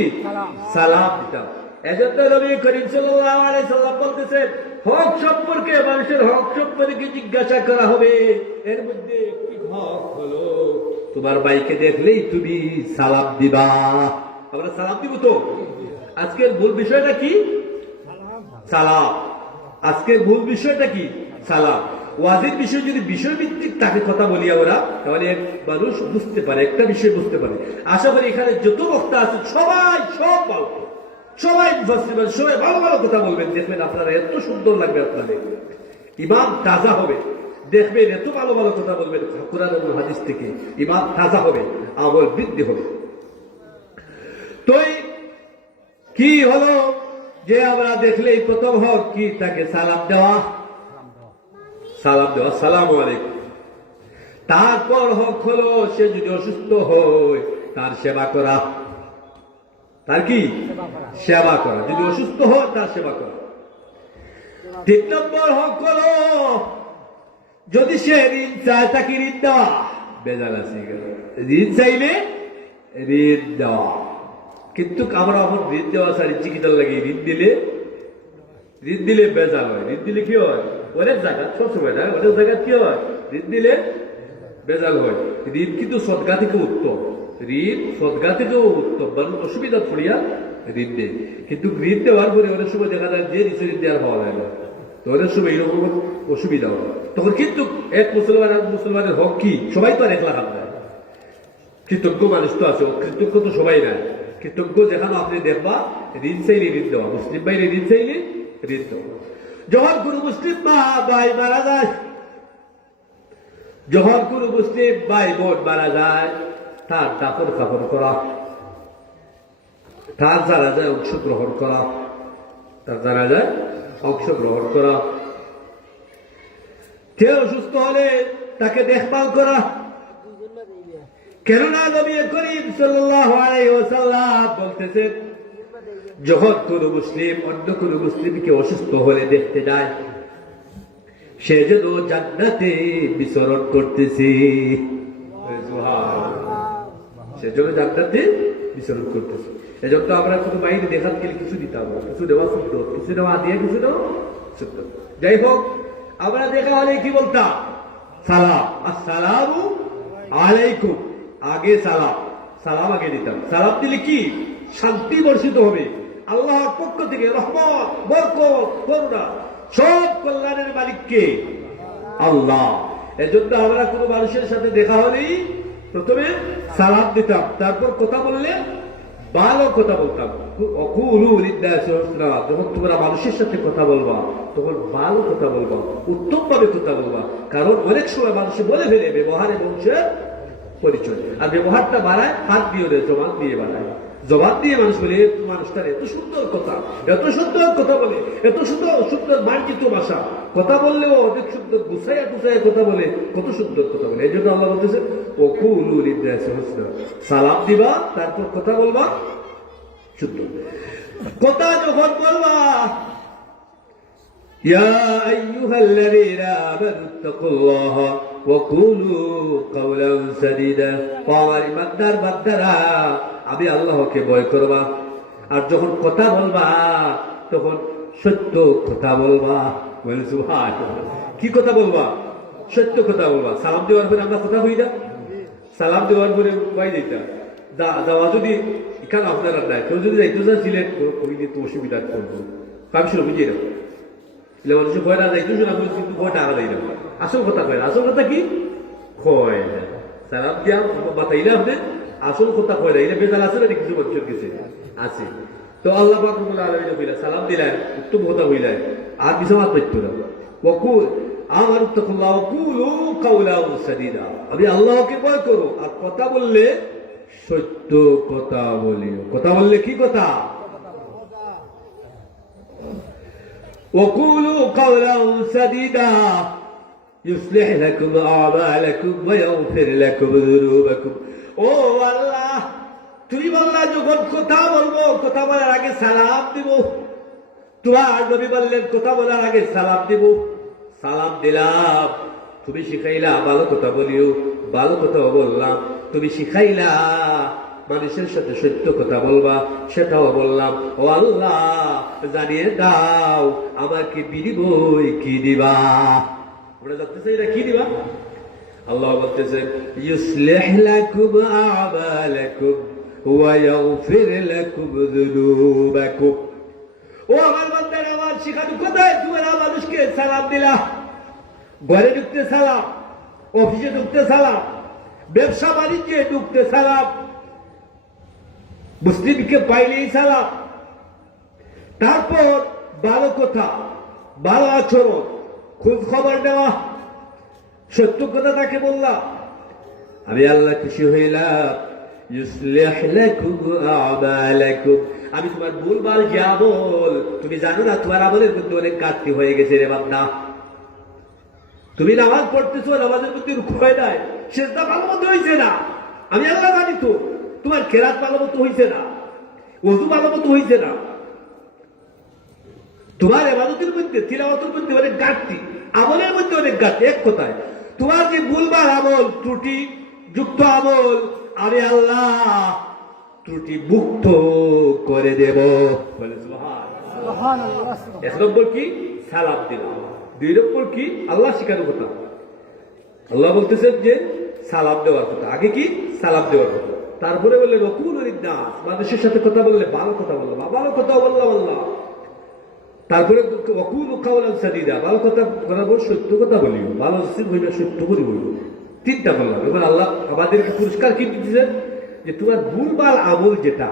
সালাম দিতাম। এজন্য নবী করিম সাল্লাল্লাহু আলাইহি সাল্লাম বলতেছেন, হক সম্পর্কে, মানুষের হক সম্পর্কে জিজ্ঞাসা করা হবে। এর মধ্যে একটি হক হলো তোমার ভাইকে দেখলেই তুমি সালাম দিবা। আমরা সালাম দিব তো? আজকের মূল বিষয়টা কি? সালাম। আজকের মূল বিষয়টা কি? সালাম। ওয়াজিব বিষয় যদি বিষয়ভিত্তিক তাকে কথা বলি আমরা, তাহলে এক মানুষ বুঝতে পারে, একটা বিষয় বুঝতে পারে। আশা করি এখানে যত বক্তা আছেন সবাই সব ভালো, সবাই সবাই ভালো ভালো কথা বলবেন। দেখবেন আপনারা এত সুন্দর লাগবে, আপনাদের ইমান তাজা হবে। দেখবেন এত ভালো ভালো কথা বলবেন কোরআন এবং হাদিস থেকে, ইমান তাজা হবে, আমল বৃদ্ধি হবে। তো কি হলো যে আমরা দেখলেই প্রথম হক কি তাকে সালাম দেওয়া, সালাম দেওয়া, সালাম আলাইকুম। তারপর হক হলো সে যদি অসুস্থ হয় তার সেবা করা, তার কি সেবা করা, যদি অসুস্থ হয় তার সেবা করা। 3 নম্বর হক হলো যদি সে ঋণ চায় তাকে ঋণ দেওয়া, বেজাল আছে ঋণ চাইলে ঋণ দেওয়া। কিন্তু আমরা এখন ঋণ দেওয়া ছাড়ি চিকিৎসা লাগে, ঋণ দিলে বেজাল হয়। ঋণ দিলে কি হয় অনেক জায়গা, সবসময় না, অনেক জায়গা কি হয় ঋণ দিলে বেজাল হয়। ঋণ কিন্তু সদকা থেকে উত্তম, ঋণ সদকা থেকেও উত্তম, কারণ অসুবিধা পড়িয়া ঋণ দেয়। কিন্তু ঋণ দেওয়ার পরে অনেক সময় দেখা যায় যে নিচে ঋণ দেওয়ার হওয়া যায় না, তো অনেক সময় এইরকম অসুবিধা হয়। তখন কিন্তু এক মুসলমান আর মুসলমানের হক কি, সবাই তো আর একলা হাত দেয়। কৃতজ্ঞ মানুষ তো আছে, কৃতজ্ঞ তো সবাই নাই। কৃতজ্ঞ যেখানে আপনি দেখবা ঋণ চাইলে ঋণ দেওয়া, মুসলিম ভাইরে ঋণ চাইলে ঋণ দেওয়া। যখন কোন মুসলিম ভাই মারা যায়, যখন কোন মুসলিম ভাই বোন মারা যায় তার দাফন কাফন করা, তার জানাজায় অংশগ্রহণ করা, তার জানাজায় অংশগ্রহণ করা। কেউ অসুস্থ হলে তাকে দেখভাল করা। কেননা নবী করিম সাল্লাল্লাহু আলাইহি ওয়াসাল্লাম বলতেছেন, যখন কোন মুসলিম অন্য কোন মুসলিমকে অসুস্থ হলে দেখতে যায় সে যেন জান্নাতে বিচরণ করতেছে, সে যেন জান্নাতে বিচরণ করতেছে। এজন্য আমরা কোনো বাইরে দেখাত গেলে কিছু দিতাম না, কিছু দেওয়া শুদ্ধ, কিছু দেওয়া দিয়ে কিছু দেওয়া শুদ্ধ। যাই হোক, আমরা দেখা হলে কি বলতাম, সালাম, আসসালামু আলাইকুম, আগে সালাম, সালাম আগে দিতাম। সালাম দিলে কি শান্তি বর্ষিত হবে, আল্লাহর পক্ষ থেকে রহমত, বরকত, করুণা, সব কল্যাণের মালিককে আল্লাহ। এজন্য আমরা কোনো মানুষের সাথে দেখা হলেই প্রথমে সালাম দিতাম, তারপর কথা বললে ভালো কথা বলতাম। যখন তোমরা মানুষের সাথে কথা বলবা তখন ভালো কথা বলবা, উত্তম ভাবে কথা বলবা। কারণ অনেক সময় মানুষে বলে ফেলে ব্যবহারে বংশের পরিচয়, আর ব্যবহারটা বাড়ায় হাত দিয়ে জবান দিয়ে বাড়ায়। জবান দিয়ে মানুষ বলে মানুষটার এত সুন্দর কথা, এত সুন্দর কথা বলে, এত সুন্দর সুন্দর মার্জিত ভাষা, কথা বললেও অনেক সুন্দর গুছাইয়া গুছাইয়া কথা বলে, কত সুন্দর কথা বলে। এই জন্য আল্লাহ বলতেছে সালাম দিবা, তারপর কথা বলবা সুন্দর কথা। যখন বলবা ইয়া আইয়ুহাল্লাযীনা আমানুত্তাকুল্লাহা ওয়া কুলু কাওলান সাদীদা, আমার ইমানদার বান্দারা আমি আল্লাহকে ভয় করবা, আর যখন কথা বলবা তখন সত্য কথা বলবা। বলে সুবহানাল্লাহ, কি কথা বলবা? সত্য কথা বলবা। সালাম দেওয়ার পরে আমরা কথা হই না, সালাম দেওয়ার পরে কয় দিতা যাওয়া যদি এখানে আপনারা নাই, কেউ যদি যাইতো যা সিলেক্ট কই দিত অসুবিধা করবো, আমি শুনে বুঝিয়ে রাখবো। মানুষের ভয় না যাইতো শুনে আমি কিন্তু ভয়টা আলাদাই না। আসল কথা কয় না, আসল কথা কি কয় না, সালাম দিয়া বাতাইলে আপনি আসল কথা কয় না। এটা বেজাল আছে না কিছু মানুষের কাছে আছে। তো আল্লাহ পাক রব্বুল আলামিন কইলা সালাম দিলেন, উত্তম কথা হইলেন, আর বিসমাত পাইতো না। ওয়াকুল আমানুত্তাকুল্লাহ ওয়া কুলু কাওলান সাদীদা, আমি আল্লাহকে ভয় করো, আর কথা বললে সত্য কথা বলিও। কথা বললে কি কথা? ওয়াকুলু কাওলান সাদীদা ইউসলিহ লাকুম আ'মালাকুম ওয়া ইয়াগফির লাকুম যুনুবাকুম। ও আল্লাহ, তুমি বললা যখন কথা বলবো, কথা বলার আগে সালাম দিব। তোমার নবী বললেন কথা বলার আগে সালাম দিব। সালাম দিলাম, তুমি শিখাইলা ভালো কথা বলিও, ভালো কথা বললাম। তুমি শিখাইলা মানুষের সাথে সত্য কথা বলবা, সেটাও বললাম। ও আল্লাহ, জানিয়ে দাও আমাকে বিনিময় কি দিবা। আমরা জানতে চাই না কি দিবা। আল্লাহ বলতেছেন ইউসলিহ লাকুম আ'মালাকুম ওয়া ইয়াগফির লাকুম যুনুবাকুম। ও আমার বান্দারা, আমার শিখানো কোথায়? তোমরা মানুষকে সালাম দিলা, ঘরে ঢুকতে সালাম, অফিসে ঢুকতে সালাম, ব্যবসা বাণিজ্যে ঢুকতে সালাম, মুসলিমকে পাইলেই সালাম। তারপর ভালো কথা, ভালো আচরণ, খোঁজ খবর নেওয়া, সত্য কথা তাকে বললাম। আমি আল্লাহ খুশি হইলাম, ইউসলিহ লাকুম আ'মালাকুম, আমি তোমার ভুলভাল যে আমল, তুমি জানো না তোমার আমলের মধ্যে অনেক ঘাটতি হয়ে গেছে রে বান্দা। তুমি নামাজ পড়তেছো, নামাজের মধ্যে রুকু হয় নাই, সেজদা ভালো মতো হয়েছে না, আমি আল্লাহ জানি তো। তোমার কেরাত ভালো মতো হয়েছে না, ওযু ভালো মতো হয়েছে না, তোমার ইবাদতের মধ্যে, তিলাওয়াতের মধ্যে অনেক ঘাটতি, আমলের মধ্যে অনেক ঘাটতি। এক কথায় তোমার যে ভুলভাল আমল, ত্রুটি যুক্ত আমল, আমি আল্লাহ ত্রুটি মুক্ত করে দেব। বলে সুবহানাল্লাহ। এক নম্বর কি? সালাম দিলাম। দুই নম্বর কি? আল্লাহ শিখানোর কথা। আল্লাহ বলতেছেন যে সালাম দেওয়ার কথা। আগে কি? সালাম দেওয়ার কথা। তারপরে বললেন ওয়াকুলুন লিন-নাস, মানুষের সাথে কথা বললে ভালো কথা বললাম, ভালো কথা বললাম আল্লাহ। তারপরে ওয়াকুলু কাওলান সাদীদা, ভালো কথা বলবো, সত্য কথা বলিও, ভালো হইবে, সত্য বলি বলিব। তিনটা বললাম। এবার আল্লাহ আমাদেরকে পুরস্কার কি দিচ্ছেন? যে তোমার ভুলভাল আমল যেটা,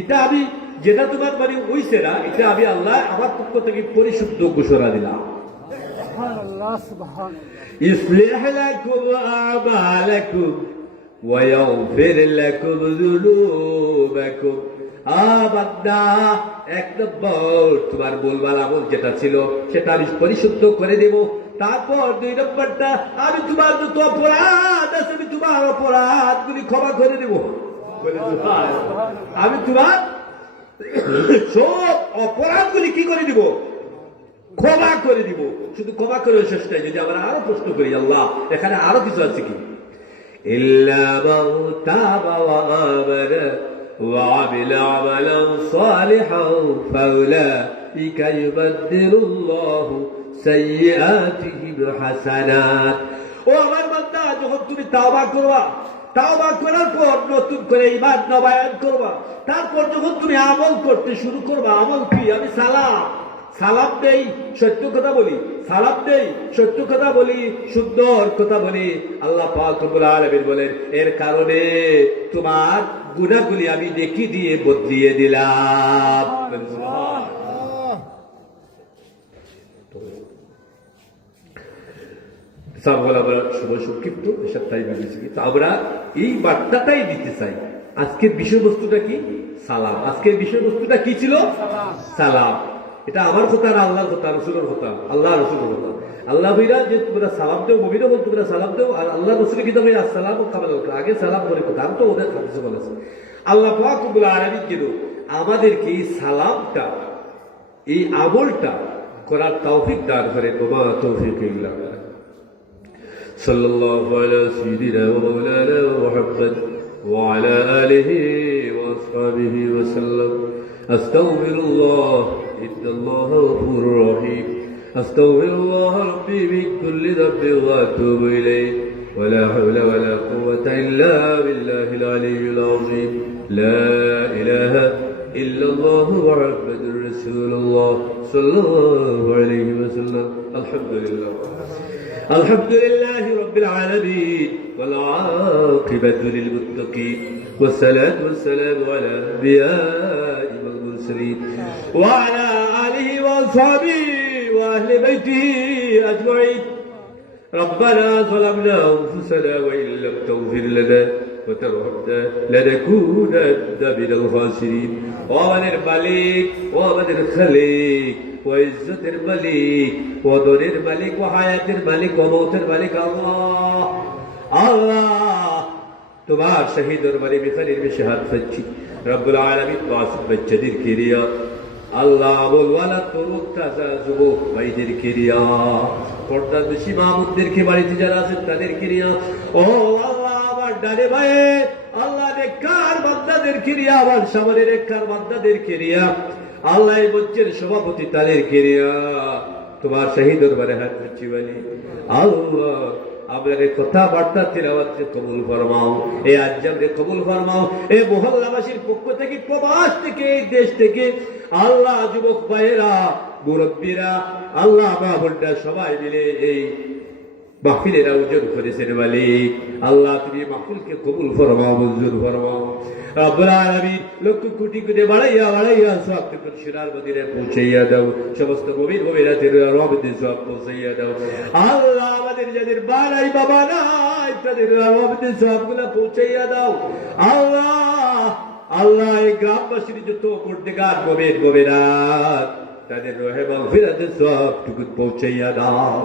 এটা আমি, যেটা তোমার মানে হইছে না, এটা আমি আল্লাহ আমার পক্ষ থেকে পরিশুদ্ধ ঘোষণা দিলাম। সুবহানাল্লাহ, সুবহানাল্লাহ। ইসলিহ লাকুম আ'মালাকুম ওয়া ইয়াগফির লাকুম যুনুবাকুম। বান্দা, এক নম্বর তোমার ভুলভাল আমল যেটা ছিল সেটা আমি পরিশুদ্ধ করে দেব। তারপর দুই নম্বরটা, আমি তোমার যত অপরাধ আছে আমি তোমার অপরাধগুলি ক্ষমা করে দেব। আমি তোমার সব অপরাধগুলি কি করে দিব? ক্ষমা করে দিব। শুধু ক্ষমা করে শেষ নাই, যদি আমরা আরো প্রশ্ন করি আল্লাহ এখানে আরো কিছু আছে কি? ইল্লা মান তাবা ওয়া আমানা ওয়া আমিলা আমালান সালিহান ফাউলাইকা ইউবাদদিলুল্লাহু সাইয়্যাতিহিম হাসানাত। ও আমার বান্দা, যখন তুমি তাওবা করবা, তাওবা করার পর নতুন করে ঈমান নবায়ন করবা, তারপর যখন তুমি আমল করতে শুরু করবা, আমল কি? আমি সালাম দেই, সত্য কথা বলি, সালাম দেই, সত্য কথা বলি, সুন্দর কথা বলি। আল্লাহ পাক রব্বুল আলামিন বলেন, এর কারণে তোমার গুনাহগুলি আমি নেকি দিয়ে বদলিয়ে দিলাম। সময় সংক্ষিপ্ত, এসব টাইম বেশি, কিন্তু আমরা এই বার্তাটাই দিতে চাই। আজকের বিষয়বস্তুটা কি? সালাম। আজকের বিষয়বস্তুটা কি ছিল? সালাম। এটা আমার কথা না, আল্লাহর কথা, রসুলের কথা, আল্লাহ রসুলের কথা। আল্লাহ ভাইরা যে তোমরা সালাম দেও, মুমিনও বল তোমরা সালাম দেও, আর আল্লাহ রসুলের কিতাবে আসসালাম ও কামাল, আগে সালাম করে কথা, আর তো ওদের হাদিসে বলেছে। আল্লাহ পাক রব্বুল আলামিন যেন আমাদেরকে এই সালামটা, এই আমলটা করার তৌফিক দান করে। ওমা তৌফিক ইল্লা বিল্লাহ। সাল্লাল্লাহু আলা সাইয়্যিদিনা ওয়া মাওলানা মুহাম্মদ ওয়া আলা আলিহি ওয়া আসহাবিহি ওয়া সাল্লাম। আস্তাগফিরুল্লাহ ইন্নাল্লাহা গফুরুর রহিম। আস্তাগফিরুল্লাহ রাব্বি মিন কুল্লি যামবিন ওয়া আতুবু ইলাইহি ওয়া লা হাওলা ওয়া লা কুওয়াতা ইল্লা বিল্লাহিল আলিয়্যিল আযীম। লা ইলাহা ইল্লাল্লাহু মুহাম্মাদুর রাসূলুল্লাহ সাল্লাল্লাহু আলাইহি ওয়া সাল্লাম। আলহামদুলিল্লাহ, আলহামদুলিল্লাহি রাব্বিল আলামিন ওয়াল আকিবাতু লিল মুত্তাকিন والصلاة والسلام على الأنبياء والمرسلين وعلى آله وأصحابه وأهل بيته أجمعين. ربنا ظلمنا أنفسنا وإن لم تغفر لنا وترحمنا لنكونن من الخاسرين. ومن الملك ومن الخليق وعزة الملك ودور الملك وحياة الملك وموت الملك الله তোমার শহীদ দরবারে বিখালির বিশহাদ সচ্ছি রব্বুল আলামিন ওয়াসিফ বাচ্চাদের কিরিয়া আল্লাহ আমলওয়ালা তরুণ তাজা যুবক ভাইদের কিরিয়া, পর্দার বেশি মাহমুদদেরকে বাড়িতে যারা আছেন তাদের কিরিয়া। ও আল্লাহ, আমার ডানে ভাইয়ে আল্লাহ নেককার বান্দাদের কিরিয়া, আমার সামনে নেককার বান্দাদের কিরিয়া, আল্লাহ এই মঞ্চের সভাপতি তাদের কিরিয়া, তোমার শহীদ দরবারে হাত দিচ্ছি বলি আল্লাহ আপনার কথাবার্তা তিলাওয়াতকে কবুল ফরমাও, এই আজ্জামকে কবুল ফরমাও, এই মহল্লাবাসীর পক্ষ থেকে, প্রবাস থেকে, এই দেশ থেকে আল্লাহ যুবক ভাইয়েরা, মুরব্বীরা, আল্লাহ মা বোনরা সবাই মিলে এই মাহফিলের আয়োজন করেছেন মালিক। আল্লাহ তুমি মাহফিলকে কবুল ফরমাও, মঞ্জুর ফরমাও রব্বুল আলামিন। লক্ষ কোটি কোটি বাড়াইয়া বাড়াইয়া সব শিরার মদিনায় পৌঁছাইয়া দাও, সমস্ত মুমিন মুমিনাতের রহমতে সব পৌঁছাইয়া দাও। আল্লাহ আমাদের যাদের মা নাই বাবা নাই তাদের রহমতের সবগুলা পৌঁছাইয়া দাও আল্লাহ। আল্লাহ এই গ্রামবাসীর যত পর্দেগার গভীরাত তাদের রহে মাগফিরাতের সবটুকু পৌঁছাইয়া দাও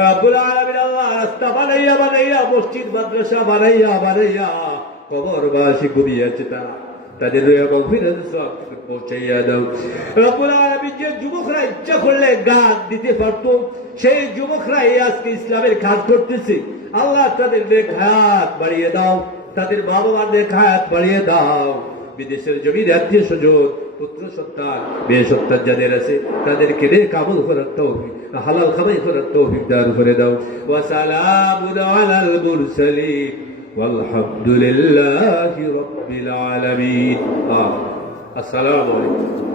রব্বুল আলামিন। আল্লাহ রাস্তা বানাইয়া মসজিদ মাদ্রাসা বানাইয়া কবরবাসী ঘুমিয়েছে তাদের রহে মাগফিরাতের সবটুকু পৌঁছাইয়া দাও রব্বুল আলামিন। যে যুবকরা ইচ্ছা করলে গান দিতে পারতো সেই যুবকরাই আজকে ইসলামের কাজ করতেছে আল্লাহ তাদের নেক হায়াত বাড়িয়ে দাও, তাদের বাবা মার নেক হায়াত বাড়িয়ে দাও। বিদেশের জমির আত্মীয় স্বজন পুত্র সন্তান মেয়ে সন্তান যাদের আছে তাদেরকে নেক আমল করার তৌফিক হালাল কামাই করার তৌফিক দান করে দাও। ওয়া সালামুন আলাল মুরসালিন ওয়ালহামদুলিল্লাহি রাব্বিল আলামিন। আসসালামু আলাইকুম।